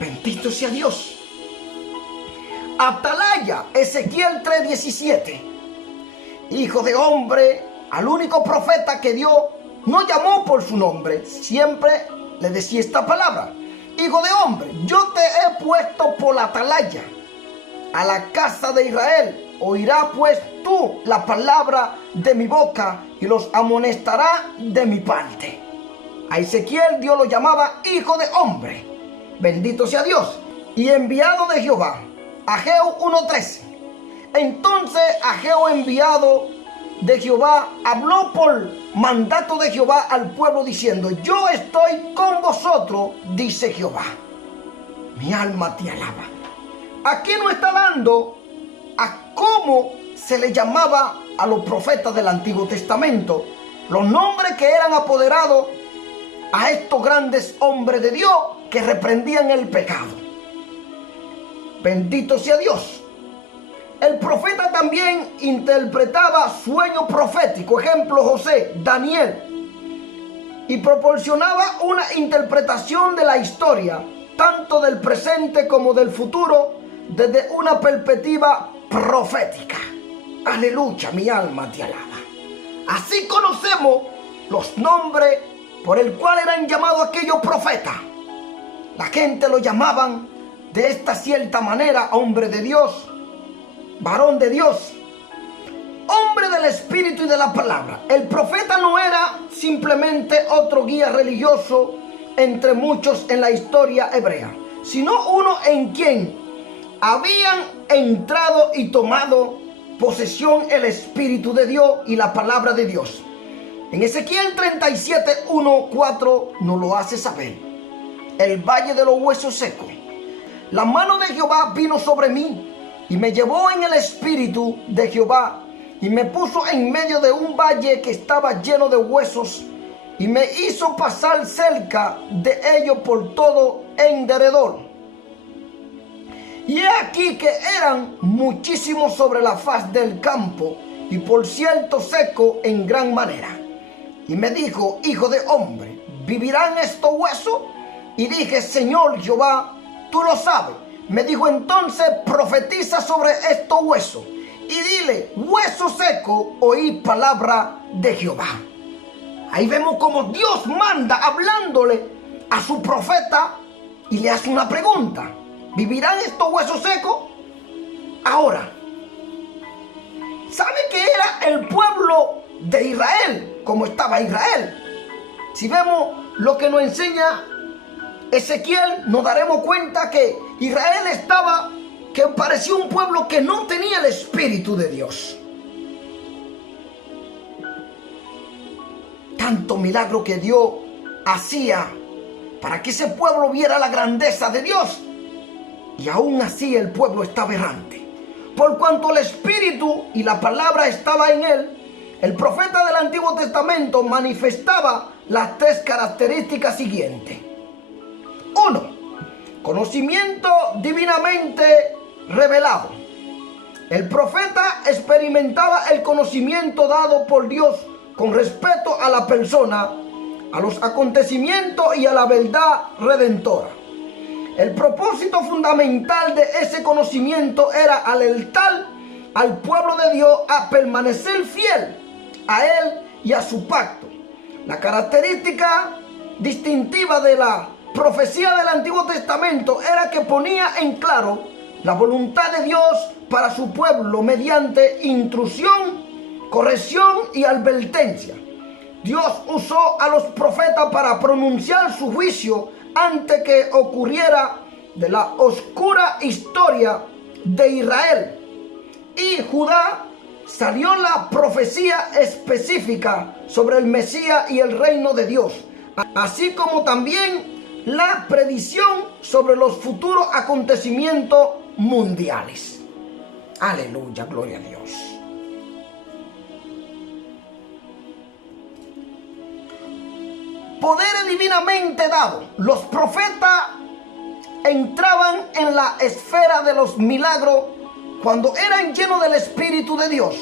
Bendito sea Dios. Atalaya, Ezequiel 3:17. Hijo de hombre, al único profeta que Dios no llamó por su nombre, siempre le decía esta palabra: hijo de hombre, yo te he puesto por la atalaya a la casa de Israel. Oirá pues tú la palabra de mi boca y los amonestará de mi parte. A Ezequiel Dios lo llamaba hijo de hombre. Bendito sea Dios. Y enviado de Jehová. Ageo 1:13. Entonces Ageo, enviado de Jehová, habló por mandato de Jehová al pueblo diciendo: yo estoy con vosotros, dice Jehová. Mi alma te alaba. Aquí nos está dando a cómo se le llamaba a los profetas del Antiguo Testamento, los nombres que eran apoderados a estos grandes hombres de Dios que reprendían el pecado. Bendito sea Dios. El profeta también interpretaba sueños proféticos, ejemplo José, Daniel, y proporcionaba una interpretación de la historia, tanto del presente como del futuro, desde una perspectiva profética. Aleluya, mi alma te alaba. Así conocemos los nombres por el cual eran llamados aquellos profetas. La gente lo llamaban de esta cierta manera: hombre de Dios, varón de Dios, hombre del Espíritu y de la palabra. El profeta no era simplemente otro guía religioso entre muchos en la historia hebrea, sino uno en quien habían entrado y tomado posesión el Espíritu de Dios y la palabra de Dios. En Ezequiel 37:1-4 nos lo hace saber. El valle de los huesos secos. La mano de Jehová vino sobre mí y me llevó en el Espíritu de Jehová y me puso en medio de un valle que estaba lleno de huesos y me hizo pasar cerca de ellos por todo en derredor. Y he aquí que eran muchísimos sobre la faz del campo, y por cierto seco en gran manera. Y me dijo: hijo de hombre, ¿vivirán estos huesos? Y dije: Señor Jehová, tú lo sabes. Me dijo entonces: profetiza sobre estos huesos, y dile: hueso seco, oí palabra de Jehová. Ahí vemos como Dios manda hablándole a su profeta y le hace una pregunta: ¿vivirán estos huesos secos? Ahora, ¿sabe que era el pueblo de Israel? Como estaba Israel. Si vemos lo que nos enseña Ezequiel, nos daremos cuenta que Israel estaba, que parecía un pueblo que no tenía el Espíritu de Dios. Tanto milagro que Dios hacía para que ese pueblo viera la grandeza de Dios. Y aún así el pueblo estaba errante. Por cuanto el Espíritu y la palabra estaba en él, el profeta del Antiguo Testamento manifestaba las tres características siguientes. 1. Conocimiento divinamente revelado. El profeta experimentaba el conocimiento dado por Dios con respecto a la persona, a los acontecimientos y a la verdad redentora. El propósito fundamental de ese conocimiento era alertar al pueblo de Dios a permanecer fiel a Él y a su pacto. La característica distintiva de la profecía del Antiguo Testamento era que ponía en claro la voluntad de Dios para su pueblo mediante intrusión, corrección y advertencia. Dios usó a los profetas para pronunciar su juicio antes que ocurriera de la oscura historia de Israel y Judá. Salió la profecía específica sobre el Mesías y el reino de Dios, así como también la predicción sobre los futuros acontecimientos mundiales. Aleluya, gloria a Dios. Poderes divinamente dados. Los profetas entraban en la esfera de los milagros cuando eran llenos del Espíritu de Dios.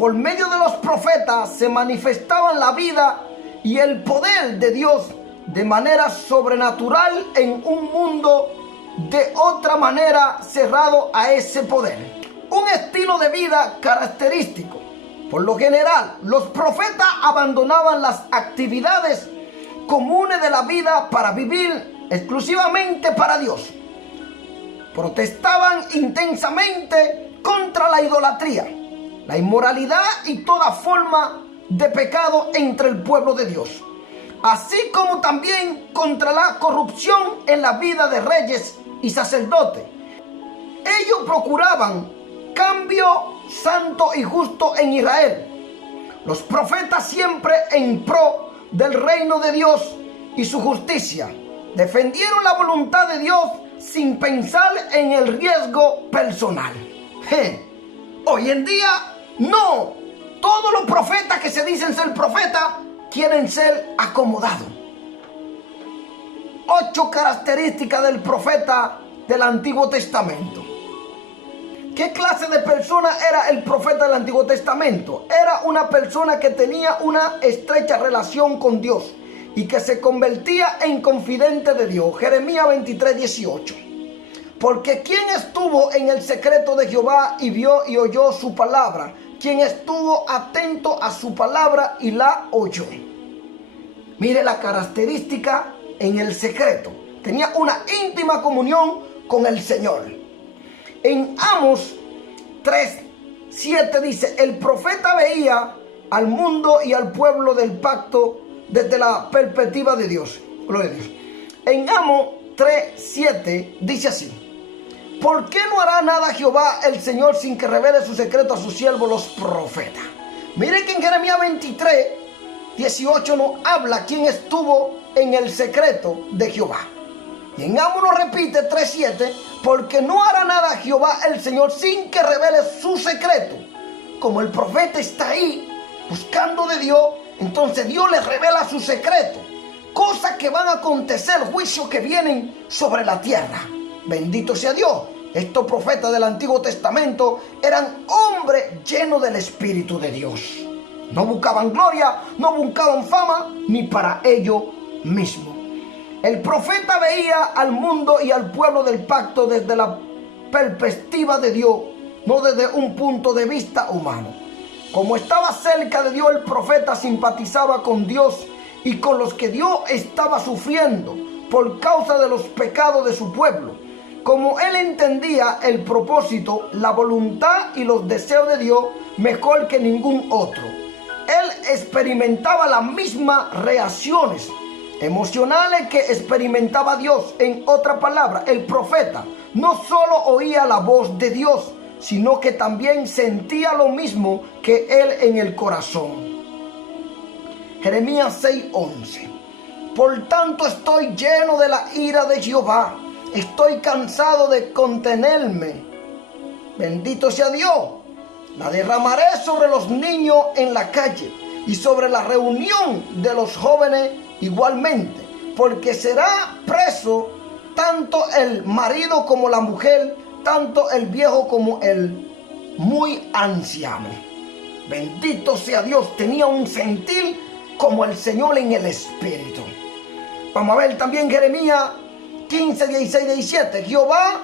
por medio de los profetas se manifestaban la vida y el poder de Dios de manera sobrenatural en un mundo de otra manera cerrado a ese poder. Un estilo de vida característico. Por lo general, los profetas abandonaban las actividades comunes de la vida para vivir exclusivamente para Dios. Protestaban intensamente contra la idolatría, la inmoralidad y toda forma de pecado entre el pueblo de Dios, así como también contra la corrupción en la vida de reyes y sacerdotes. Ellos procuraban cambio santo y justo en Israel. Los profetas siempre en pro del reino de Dios y su justicia. Defendieron la voluntad de Dios sin pensar en el riesgo personal. Hoy en día, no. Todos los profetas que se dicen ser profetas quieren ser acomodados. 8 características del profeta del Antiguo Testamento. ¿Qué clase de persona era el profeta del Antiguo Testamento? Era una persona que tenía una estrecha relación con Dios y que se convertía en confidente de Dios. Jeremías 23:18. Porque ¿quién estuvo en el secreto de Jehová y vio y oyó su palabra? Quien estuvo atento a su palabra y la oyó. Mire la característica en el secreto. Tenía una íntima comunión con el Señor. En Amos 3:7 dice: el profeta veía al mundo y al pueblo del pacto desde la perspectiva de Dios. Gloria a Dios. En Amos 3:7 dice así: ¿por qué no hará nada Jehová el Señor sin que revele su secreto a sus siervos los profetas? Miren que en Jeremías 23:18 nos habla quién estuvo en el secreto de Jehová. Y en Amos lo repite 3:7, porque no hará nada Jehová el Señor sin que revele su secreto. Como el profeta está ahí buscando de Dios, entonces Dios le revela su secreto. Cosas que van a acontecer, juicios que vienen sobre la tierra. Bendito sea Dios. Estos profetas del Antiguo Testamento eran hombres llenos del Espíritu de Dios. No buscaban gloria, no buscaban fama, ni para ellos mismos. El profeta veía al mundo y al pueblo del pacto desde la perspectiva de Dios, no desde un punto de vista humano. Como estaba cerca de Dios, el profeta simpatizaba con Dios y con los que Dios estaba sufriendo por causa de los pecados de su pueblo. Como él entendía el propósito, la voluntad y los deseos de Dios mejor que ningún otro, él experimentaba las mismas reacciones emocionales que experimentaba Dios. En otra palabra, el profeta no solo oía la voz de Dios, sino que también sentía lo mismo que él en el corazón. Jeremías 6:11. Por tanto estoy lleno de la ira de Jehová. Estoy cansado de contenerme. Bendito sea Dios. La derramaré sobre los niños en la calle y sobre la reunión de los jóvenes igualmente, porque será preso tanto el marido como la mujer, tanto el viejo como el muy anciano. Bendito sea Dios. Tenía un sentir como el Señor en el Espíritu. Vamos a ver también Jeremías 15:16-17. Jehová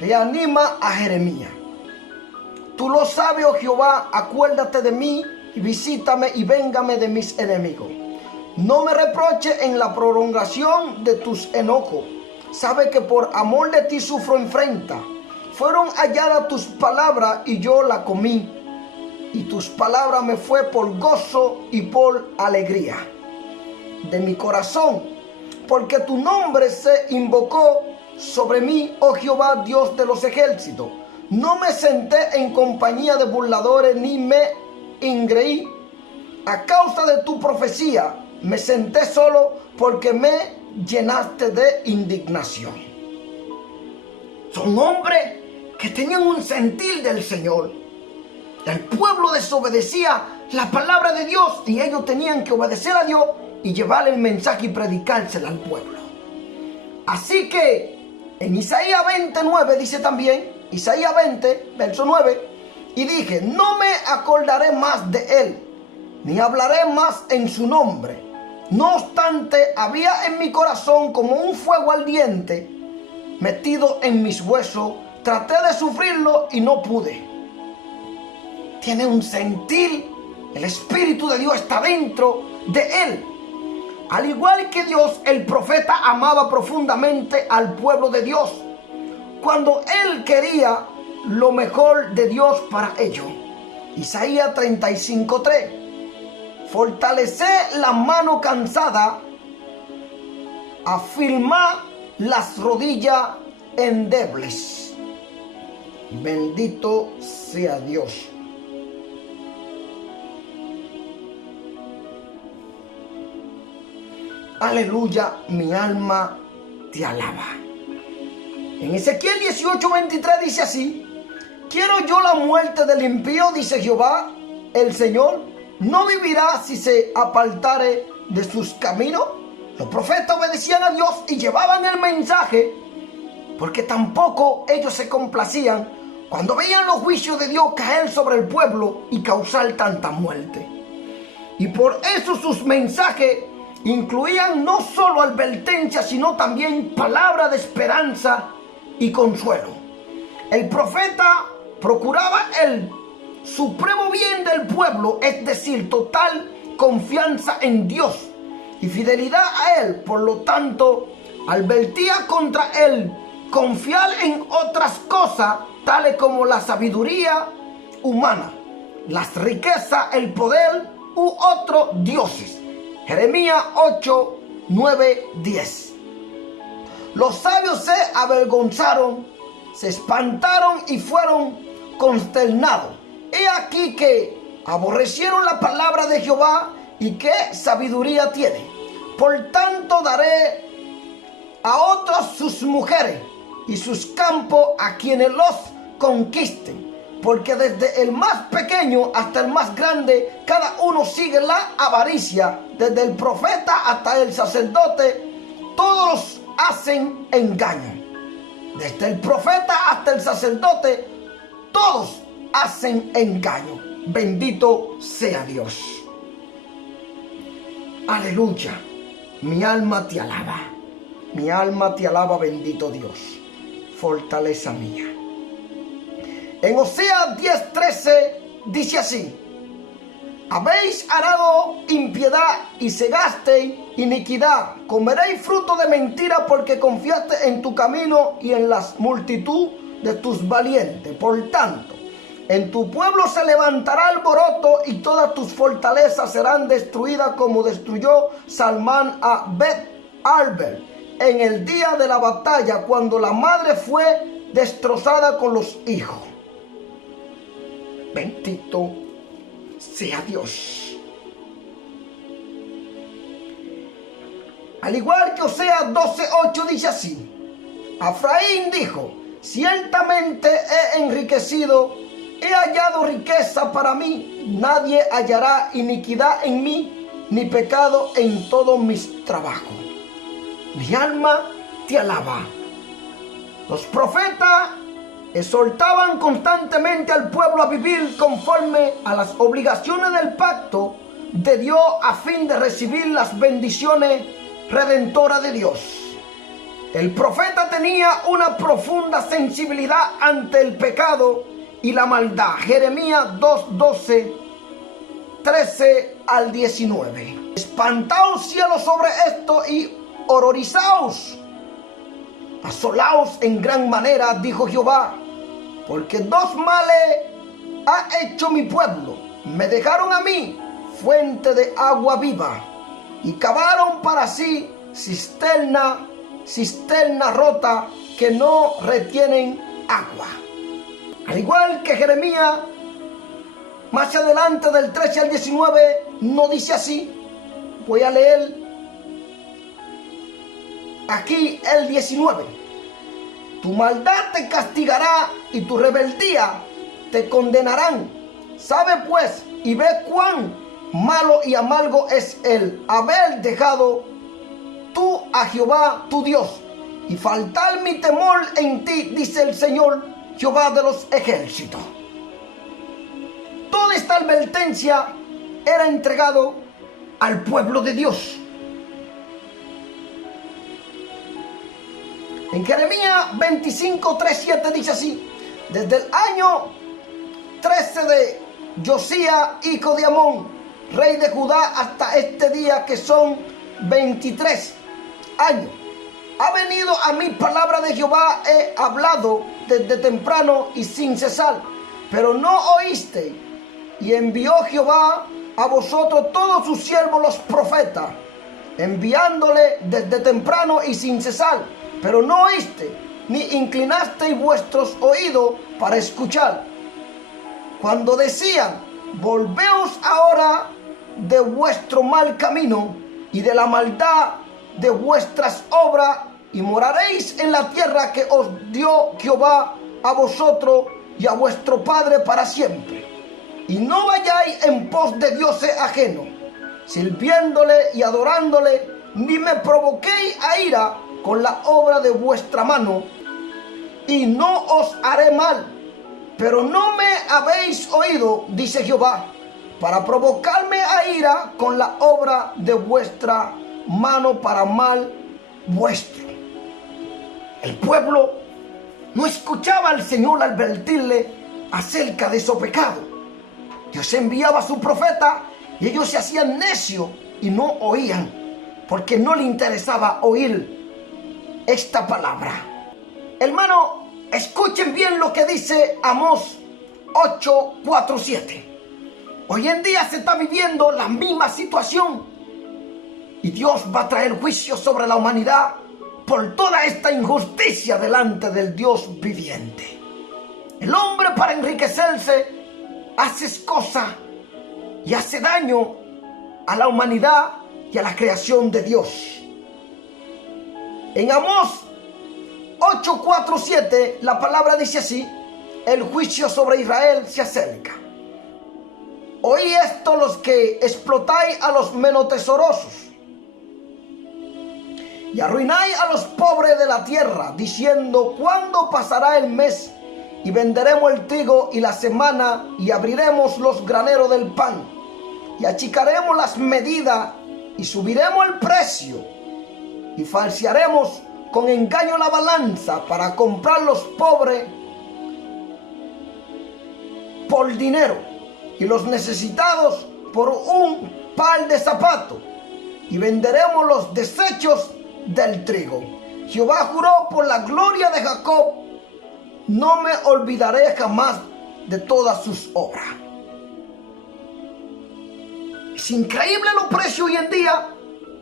reanima a Jeremías. Tú lo sabes, oh Jehová, acuérdate de mí y visítame y véngame de mis enemigos. No me reproche en la prolongación de tus enojos. Sabe que por amor de ti sufro afrenta. Fueron halladas tus palabras y yo la comí. Y tus palabras me fue por gozo y por alegría de mi corazón, porque tu nombre se invocó sobre mí, oh Jehová, Dios de los ejércitos. No me senté en compañía de burladores, ni me ingreí a causa de tu profecía. Me senté solo porque me llenaste de indignación. Son hombres que tenían un sentir del Señor. El pueblo desobedecía la palabra de Dios y ellos tenían que obedecer a Dios y llevarle el mensaje y predicárselo al pueblo. Así que en Isaías 29 dice también, Isaías 20, verso 9, y dije, no me acordaré más de él, ni hablaré más en su nombre. No obstante, había en mi corazón como un fuego ardiente metido en mis huesos. Traté de sufrirlo y no pude. Tiene un sentir. El Espíritu de Dios está dentro de él. Al igual que Dios, el profeta amaba profundamente al pueblo de Dios, cuando él quería lo mejor de Dios para ellos. Isaías 35:3. Fortaleced la mano cansada, afirmad las rodillas endebles. Bendito sea Dios. Aleluya, mi alma te alaba. En Ezequiel 18:23 dice así: quiero yo la muerte del impío, dice Jehová, el Señor. ¿No vivirá si se apartare de sus caminos? Los profetas obedecían a Dios y llevaban el mensaje, porque tampoco ellos se complacían cuando veían los juicios de Dios caer sobre el pueblo y causar tanta muerte. Y por eso sus mensajes incluían no solo advertencia, sino también palabra de esperanza y consuelo. El profeta procuraba el supremo bien del pueblo, es decir, total confianza en Dios y fidelidad a él. Por lo tanto, advertía contra él confiar en otras cosas, tales como la sabiduría humana, las riquezas, el poder u otros dioses. Jeremías 8:9-10. Los sabios se avergonzaron, se espantaron y fueron consternados. He aquí que aborrecieron la palabra de Jehová, y qué sabiduría tiene. Por tanto daré a otros sus mujeres y sus campos a quienes los conquisten, porque desde el más pequeño hasta el más grande, cada uno sigue la avaricia. Desde el profeta hasta el sacerdote, todos hacen engaño. Desde el profeta hasta el sacerdote, todos hacen engaño. Bendito sea Dios. Aleluya. Mi alma te alaba. Mi alma te alaba, bendito Dios. Fortaleza mía. En Oseas 10:13 dice así: habéis arado impiedad y cegasteis iniquidad. Comeréis fruto de mentira, porque confiaste en tu camino y en la multitud de tus valientes. Por tanto, en tu pueblo se levantará alboroto, y todas tus fortalezas serán destruidas, como destruyó Salmán a Bet-Arbel en el día de la batalla, cuando la madre fue destrozada con los hijos. Bendito sea Dios. Al igual que Oseas 12:8 dice así: Efraín dijo, ciertamente he enriquecido, he hallado riqueza para mí, nadie hallará iniquidad en mí, ni pecado en todos mis trabajos. Mi alma te alaba. Los profetas exhortaban constantemente al pueblo a vivir conforme a las obligaciones del pacto de Dios, a fin de recibir las bendiciones redentoras de Dios. El profeta tenía una profunda sensibilidad ante el pecado y la maldad. Jeremías 2:12, 13-19. Espantaos cielos sobre esto y horrorizaos. Asolaos en gran manera, dijo Jehová, porque dos males ha hecho mi pueblo. Me dejaron a mí fuente de agua viva, y cavaron para sí cisterna rota, que no retienen agua. Al igual que Jeremías, más adelante del 13 al 19, no dice así. Voy a leer aquí el 19. Tu maldad te castigará y tu rebeldía te condenarán. Sabe pues y ve cuán malo y amargo es el haber dejado tú a Jehová tu Dios y faltar mi temor en ti, dice el Señor Jehová de los ejércitos. esta advertencia era entregado al pueblo de Dios. En Jeremías 25:3-7 dice así: desde el año 13 de Josías, hijo de Amón, rey de Judá, hasta este día, que son 23 años, ha venido a mí palabra de Jehová, he hablado desde temprano y sin cesar, pero no oíste. Y envió Jehová a vosotros todos sus siervos los profetas, enviándole desde temprano y sin cesar, pero no oíste, ni inclinasteis vuestros oídos para escuchar. Cuando decían: volveos ahora de vuestro mal camino y de la maldad de vuestras obras, y moraréis en la tierra que os dio Jehová a vosotros y a vuestro padre para siempre. Y no vayáis en pos de dioses ajenos, sirviéndole y adorándole, ni me provoquéis a ira con la obra de vuestra mano, y no os haré mal. Pero no me habéis oído, dice Jehová, para provocarme a ira con la obra de vuestra mano para mal vuestro. El pueblo no escuchaba al Señor advertirle acerca de su pecado. Dios enviaba a su profeta y ellos se hacían necios y no oían, porque no le interesaba oír esta palabra. Hermano, escuchen bien lo que dice Amós 8:4-7. Hoy en día se está viviendo la misma situación y Dios va a traer juicio sobre la humanidad por toda esta injusticia delante del Dios viviente. El hombre, para enriquecerse, hace cosas y hace daño a la humanidad y a la creación de Dios. En Amós 8:4-7 la palabra dice así: el juicio sobre Israel se acerca. Oí esto los que explotáis a los menos tesorosos y arruináis a los pobres de la tierra, diciendo: ¿cuándo pasará el mes? Y venderemos el trigo y la semana, y abriremos los graneros del pan, y achicaremos las medidas, y subiremos el precio, y falsearemos con engaño la balanza para comprar los pobres por dinero, y los necesitados por un par de zapatos, y venderemos los desechos del trigo. Jehová juró por la gloria de Jacob: no me olvidaré jamás de todas sus obras. Es increíble los precios hoy en día.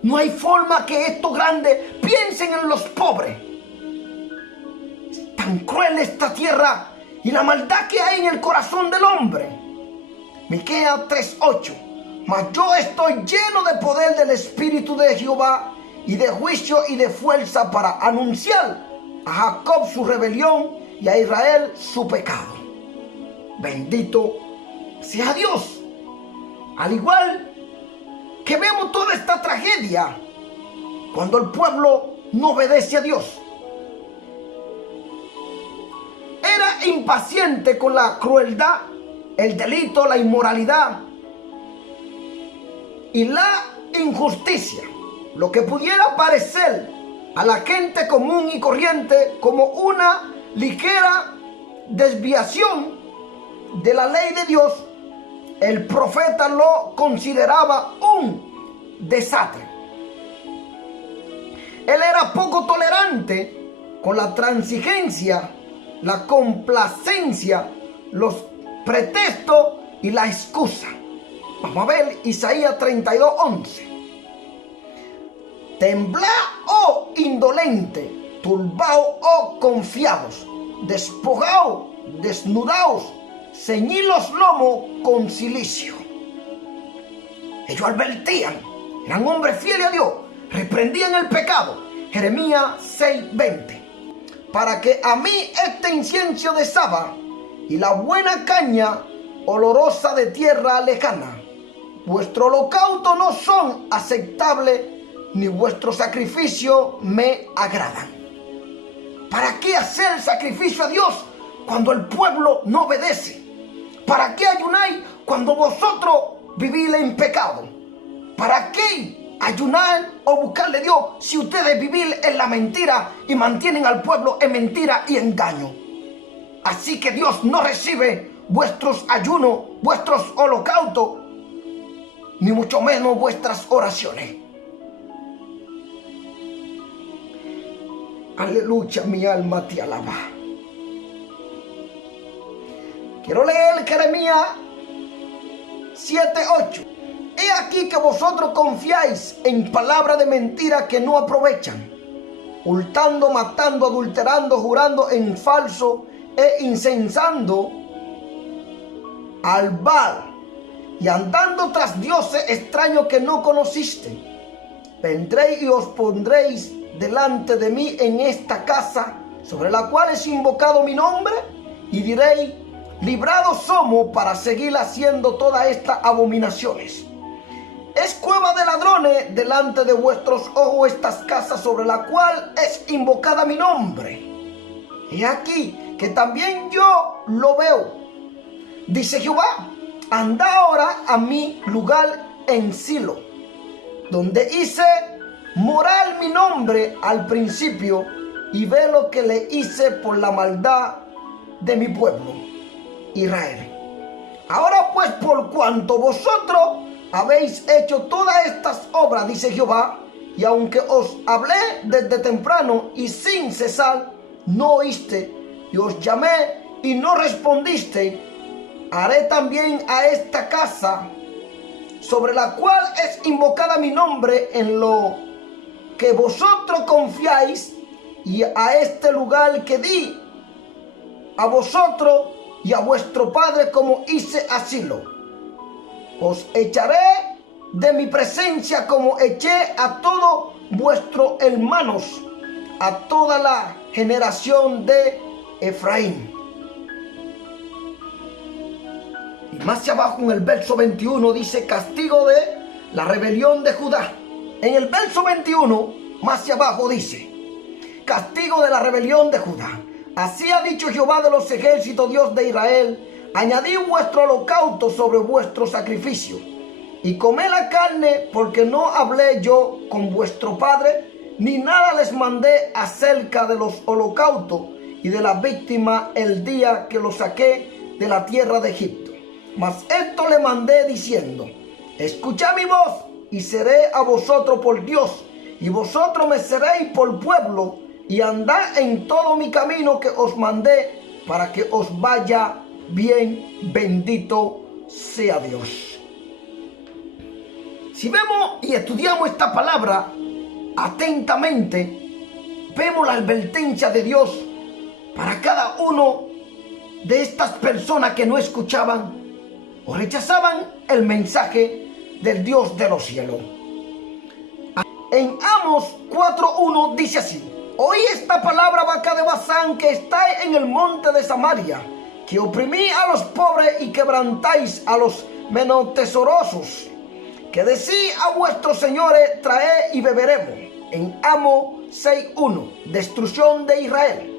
No hay forma que estos grandes piensen en los pobres. Es tan cruel esta tierra y la maldad que hay en el corazón del hombre. Miqueas 3:8. Mas yo estoy lleno de poder del Espíritu de Jehová, y de juicio y de fuerza, para anunciar a Jacob su rebelión y a Israel su pecado. Bendito sea Dios. Al igual que vemos toda esta tragedia cuando el pueblo no obedece a Dios. Era impaciente con la crueldad, el delito, la inmoralidad y la injusticia. Lo que pudiera parecer a la gente común y corriente como una ligera desviación de la ley de Dios, el profeta lo consideraba un desastre. Él era poco tolerante con la transigencia, la complacencia, los pretextos y la excusa. Vamos a ver Isaías 32:11. Temblad, oh indolente, turbaos, oh confiados, despojaos, desnudaos, ceñid los lomos con cilicio. Ellos advertían, eran hombres fieles a Dios, reprendían el pecado. Jeremías 6:20. Para que a mí este incienso de Saba y la buena caña olorosa de tierra lejana, vuestro holocausto no son aceptables, ni vuestro sacrificio me agradan. ¿Para qué hacer sacrificio a Dios cuando el pueblo no obedece? ¿Para qué ayunáis cuando vosotros vivís en pecado? ¿Para qué ayunar o buscarle a Dios si ustedes vivís en la mentira y mantienen al pueblo en mentira y engaño? Así que Dios no recibe vuestros ayunos, vuestros holocaustos, ni mucho menos vuestras oraciones. Aleluya, mi alma te alaba. Quiero leer Jeremías 7:8. He aquí que vosotros confiáis en palabras de mentira que no aprovechan, hurtando, matando, adulterando, jurando en falso e incensando al Baal, y andando tras dioses extraños que no conociste. Vendréis y os pondréis delante de mí en esta casa, sobre la cual es invocado mi nombre, y diréis: librados somos para seguir haciendo todas estas abominaciones. Es cueva de ladrones delante de vuestros ojos estas casas sobre la cual es invocada mi nombre. Y aquí que también yo lo veo, dice Jehová. Anda ahora a mi lugar en Silo, donde hice morar mi nombre al principio, y ve lo que le hice por la maldad de mi pueblo Israel. Ahora pues, por cuanto vosotros habéis hecho todas estas obras, dice Jehová, y aunque os hablé desde temprano y sin cesar, no oíste, y os llamé y no respondiste, haré también a esta casa, sobre la cual es invocada mi nombre, en lo que vosotros confiáis, y a este lugar que di a vosotros y a vuestro padre, como hice a Silo. Os echaré de mi presencia como eché a todos vuestros hermanos, a toda la generación de Efraín. Y más hacia abajo en el verso 21 dice: castigo de la rebelión de Judá. En el verso 21 más hacia abajo dice: castigo de la rebelión de Judá. Así ha dicho Jehová de los ejércitos, Dios de Israel: añadid vuestro holocausto sobre vuestro sacrificio, y comed la carne, porque no hablé yo con vuestro padre, ni nada les mandé acerca de los holocaustos y de las víctimas el día que los saqué de la tierra de Egipto. Mas esto le mandé diciendo: escuchad mi voz, y seré a vosotros por Dios, y vosotros me seréis por pueblo, y andad en todo mi camino que os mandé, para que os vaya bien. Bendito sea Dios. Si vemos y estudiamos esta palabra atentamente, vemos la advertencia de Dios para cada uno de estas personas que no escuchaban o rechazaban el mensaje del Dios de los cielos. En Amos 4:1 dice así: oí esta palabra, vaca de Basán, que está en el monte de Samaria, que oprimí a los pobres y quebrantáis a los menos tesorosos, que decís a vuestros señores: traed y beberemos. En Amos 6:1, destrucción de Israel.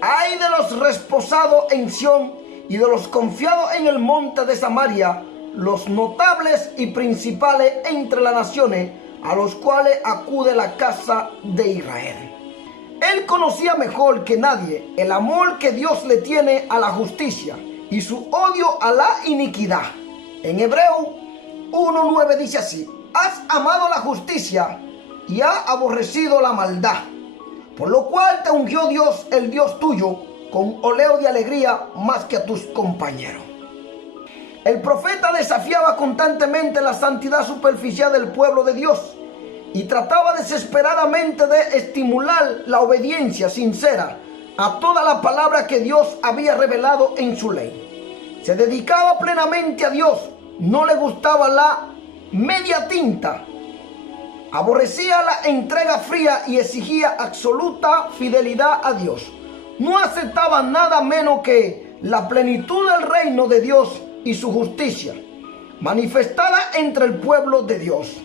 Ay de los reposados en Sión y de los confiados en el monte de Samaria, los notables y principales entre las naciones, a los cuales acude la casa de Israel. Él conocía mejor que nadie el amor que Dios le tiene a la justicia y su odio a la iniquidad. En Hebreo 1:9 dice así: has amado la justicia y has aborrecido la maldad, por lo cual te ungió Dios, el Dios tuyo, con óleo de alegría más que a tus compañeros. El profeta desafiaba constantemente la santidad superficial del pueblo de Dios y trataba desesperadamente de estimular la obediencia sincera a toda la palabra que Dios había revelado en su ley. Se dedicaba plenamente a Dios, no le gustaba la media tinta, aborrecía la entrega fría y exigía absoluta fidelidad a Dios. No aceptaba nada menos que la plenitud del reino de Dios y su justicia, manifestada entre el pueblo de Dios.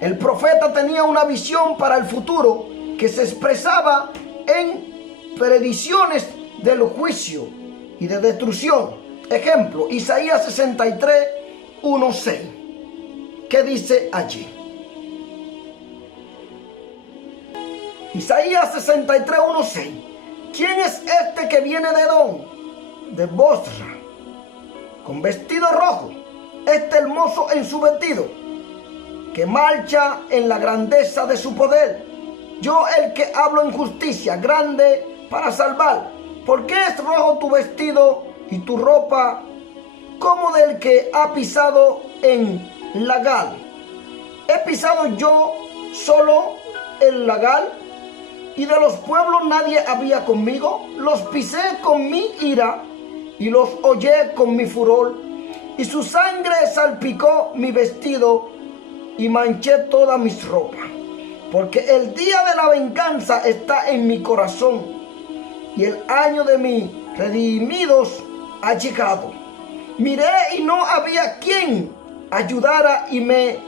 El profeta tenía una visión para el futuro que se expresaba en predicciones del juicio y de destrucción Ejemplo, Isaías 63, 1, 6. ¿Qué dice allí? Isaías 63, 1, 6. ¿Quién es este que viene de Edom, de Bosra, con vestido rojo, este hermoso en su vestido, que marcha en la grandeza de su poder? Yo, el que hablo en justicia, grande para salvar. ¿Por qué es rojo tu vestido y tu ropa como del que ha pisado en lagar? ¿He pisado yo solo el lagar? ¿Y de los pueblos nadie había conmigo? Los pisé con mi ira y los hollé con mi furor, y su sangre salpicó mi vestido y manché todas mis ropas. Porque el día de la venganza está en mi corazón, y el año de mis redimidos ha llegado. Miré y no había quien ayudara, y me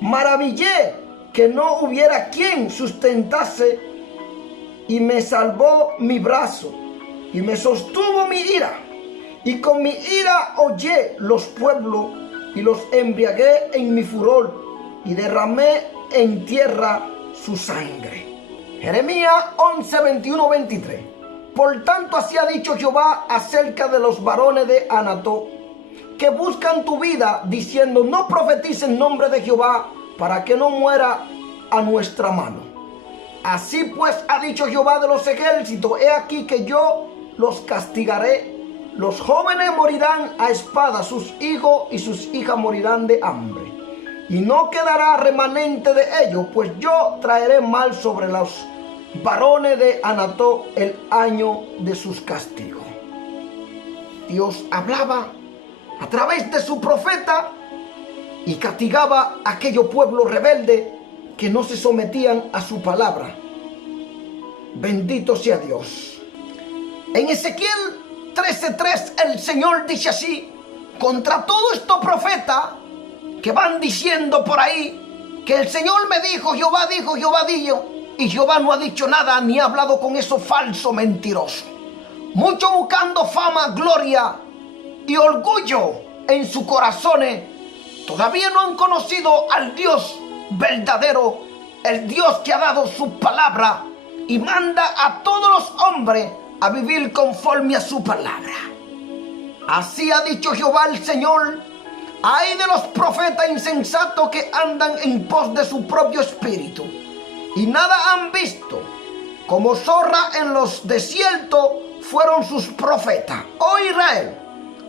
maravillé que no hubiera quien sustentase, y me salvó mi brazo, y me sostuvo mi ira. Y con mi ira hollé los pueblos, y los embriagué en mi furor, y derramé en tierra su sangre. Jeremías 11, 21, 23. Por tanto, así ha dicho Jehová acerca de los varones de Anatot, que buscan tu vida, diciendo: no profetice en nombre de Jehová, para que no muera a nuestra mano. Así pues ha dicho Jehová de los ejércitos: he aquí que yo los castigaré. Los jóvenes morirán a espada, sus hijos y sus hijas morirán de hambre, y no quedará remanente de ellos, pues yo traeré mal sobre los varones de Anatot el año de sus castigos. Dios hablaba a través de su profeta y castigaba a aquellos pueblos rebeldes que no se sometían a su palabra. Bendito sea Dios. En Ezequiel 13:3 el Señor dice así: contra todos estos profetas que van diciendo por ahí que el Señor me dijo, Jehová dijo, Jehová dijo, y Jehová no ha dicho nada ni ha hablado con esos falsos mentirosos. Muchos buscando fama, gloria y orgullo en sus corazones, todavía no han conocido al Dios verdadero, el Dios que ha dado su palabra y manda a todos los hombres a vivir conforme a su palabra. Así ha dicho Jehová el Señor: ay de los profetas insensatos que andan en pos de su propio espíritu y nada han visto. Como zorra en los desiertos fueron sus profetas. Oh Israel,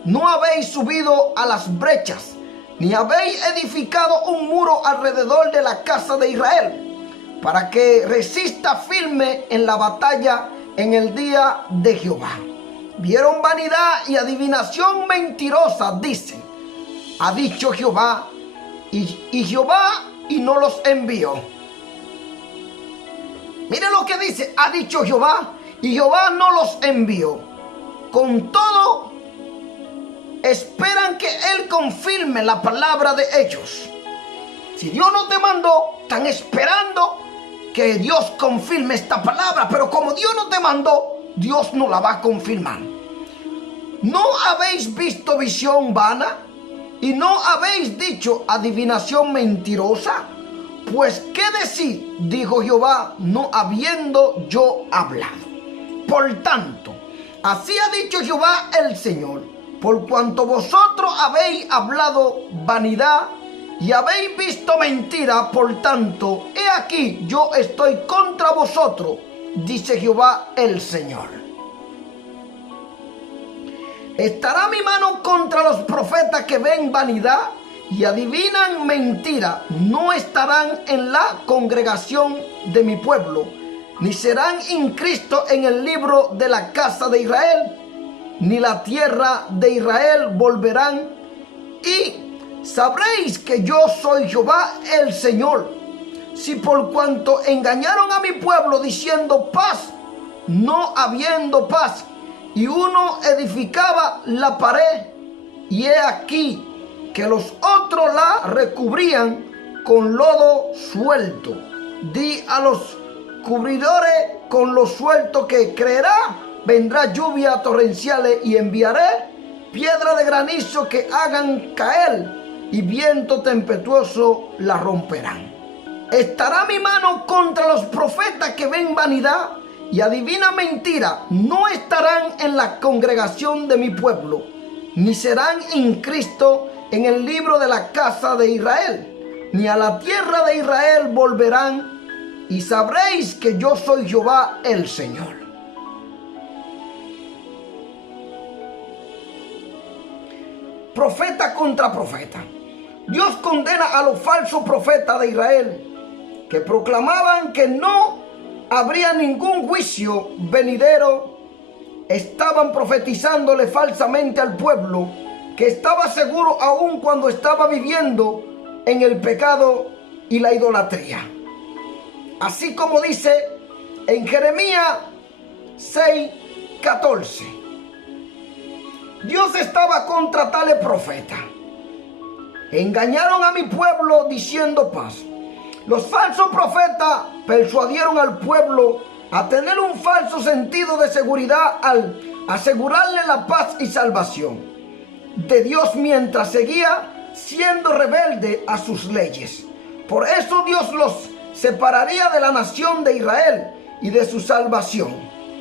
no habéis subido a las brechas, ni habéis edificado un muro alrededor de la casa de Israel, para que resista firme en la batalla en el día de Jehová. Vieron vanidad y adivinación mentirosa, dicen: ha dicho Jehová, y Jehová y no los envió. Miren lo que dice: ha dicho Jehová, y Jehová no los envió. Con todo, esperan que Él confirme la palabra de ellos. Si Dios no te mandó, están esperando que Dios confirme esta palabra, pero como Dios no te mandó, Dios no la va a confirmar. ¿No habéis visto visión vana? ¿Y no habéis dicho adivinación mentirosa? Pues ¿qué decir? Dijo Jehová, no habiendo yo hablado. Por tanto, así ha dicho Jehová el Señor: por cuanto vosotros habéis hablado vanidad y habéis visto mentira, por tanto, he aquí yo estoy contra vosotros, dice Jehová el Señor. ¿Estará mi mano contra los profetas que ven vanidad y adivinan mentira? No estarán en la congregación de mi pueblo, ni serán inscritos en el libro de la casa de Israel, ni la tierra de Israel volverán. Y sabréis que yo soy Jehová el Señor, si por cuanto engañaron a mi pueblo diciendo paz, no habiendo paz, y uno edificaba la pared, y he aquí que los otros la recubrían con lodo suelto. Di a los cubridores con lo suelto que creerá, vendrá lluvia torrenciales y enviaré piedra de granizo que hagan caer, y viento tempestuoso la romperán. Estará mi mano contra los profetas que ven vanidad y adivinan mentira. No estarán en la congregación de mi pueblo, ni serán inscritos en el libro de la casa de Israel, ni a la tierra de Israel volverán, y sabréis que yo soy Jehová el Señor. Profeta contra profeta. Dios condena a los falsos profetas de Israel que proclamaban que no habría ningún juicio venidero. Estaban profetizándole falsamente al pueblo, que estaba seguro aún cuando estaba viviendo en el pecado y la idolatría. Así como dice en Jeremías 6:14. Dios estaba contra tales profetas. Engañaron a mi pueblo diciendo paz. Los falsos profetas persuadieron al pueblo a tener un falso sentido de seguridad al asegurarle la paz y salvación de Dios mientras seguía siendo rebelde a sus leyes. Por eso Dios los separaría de la nación de Israel y de su salvación.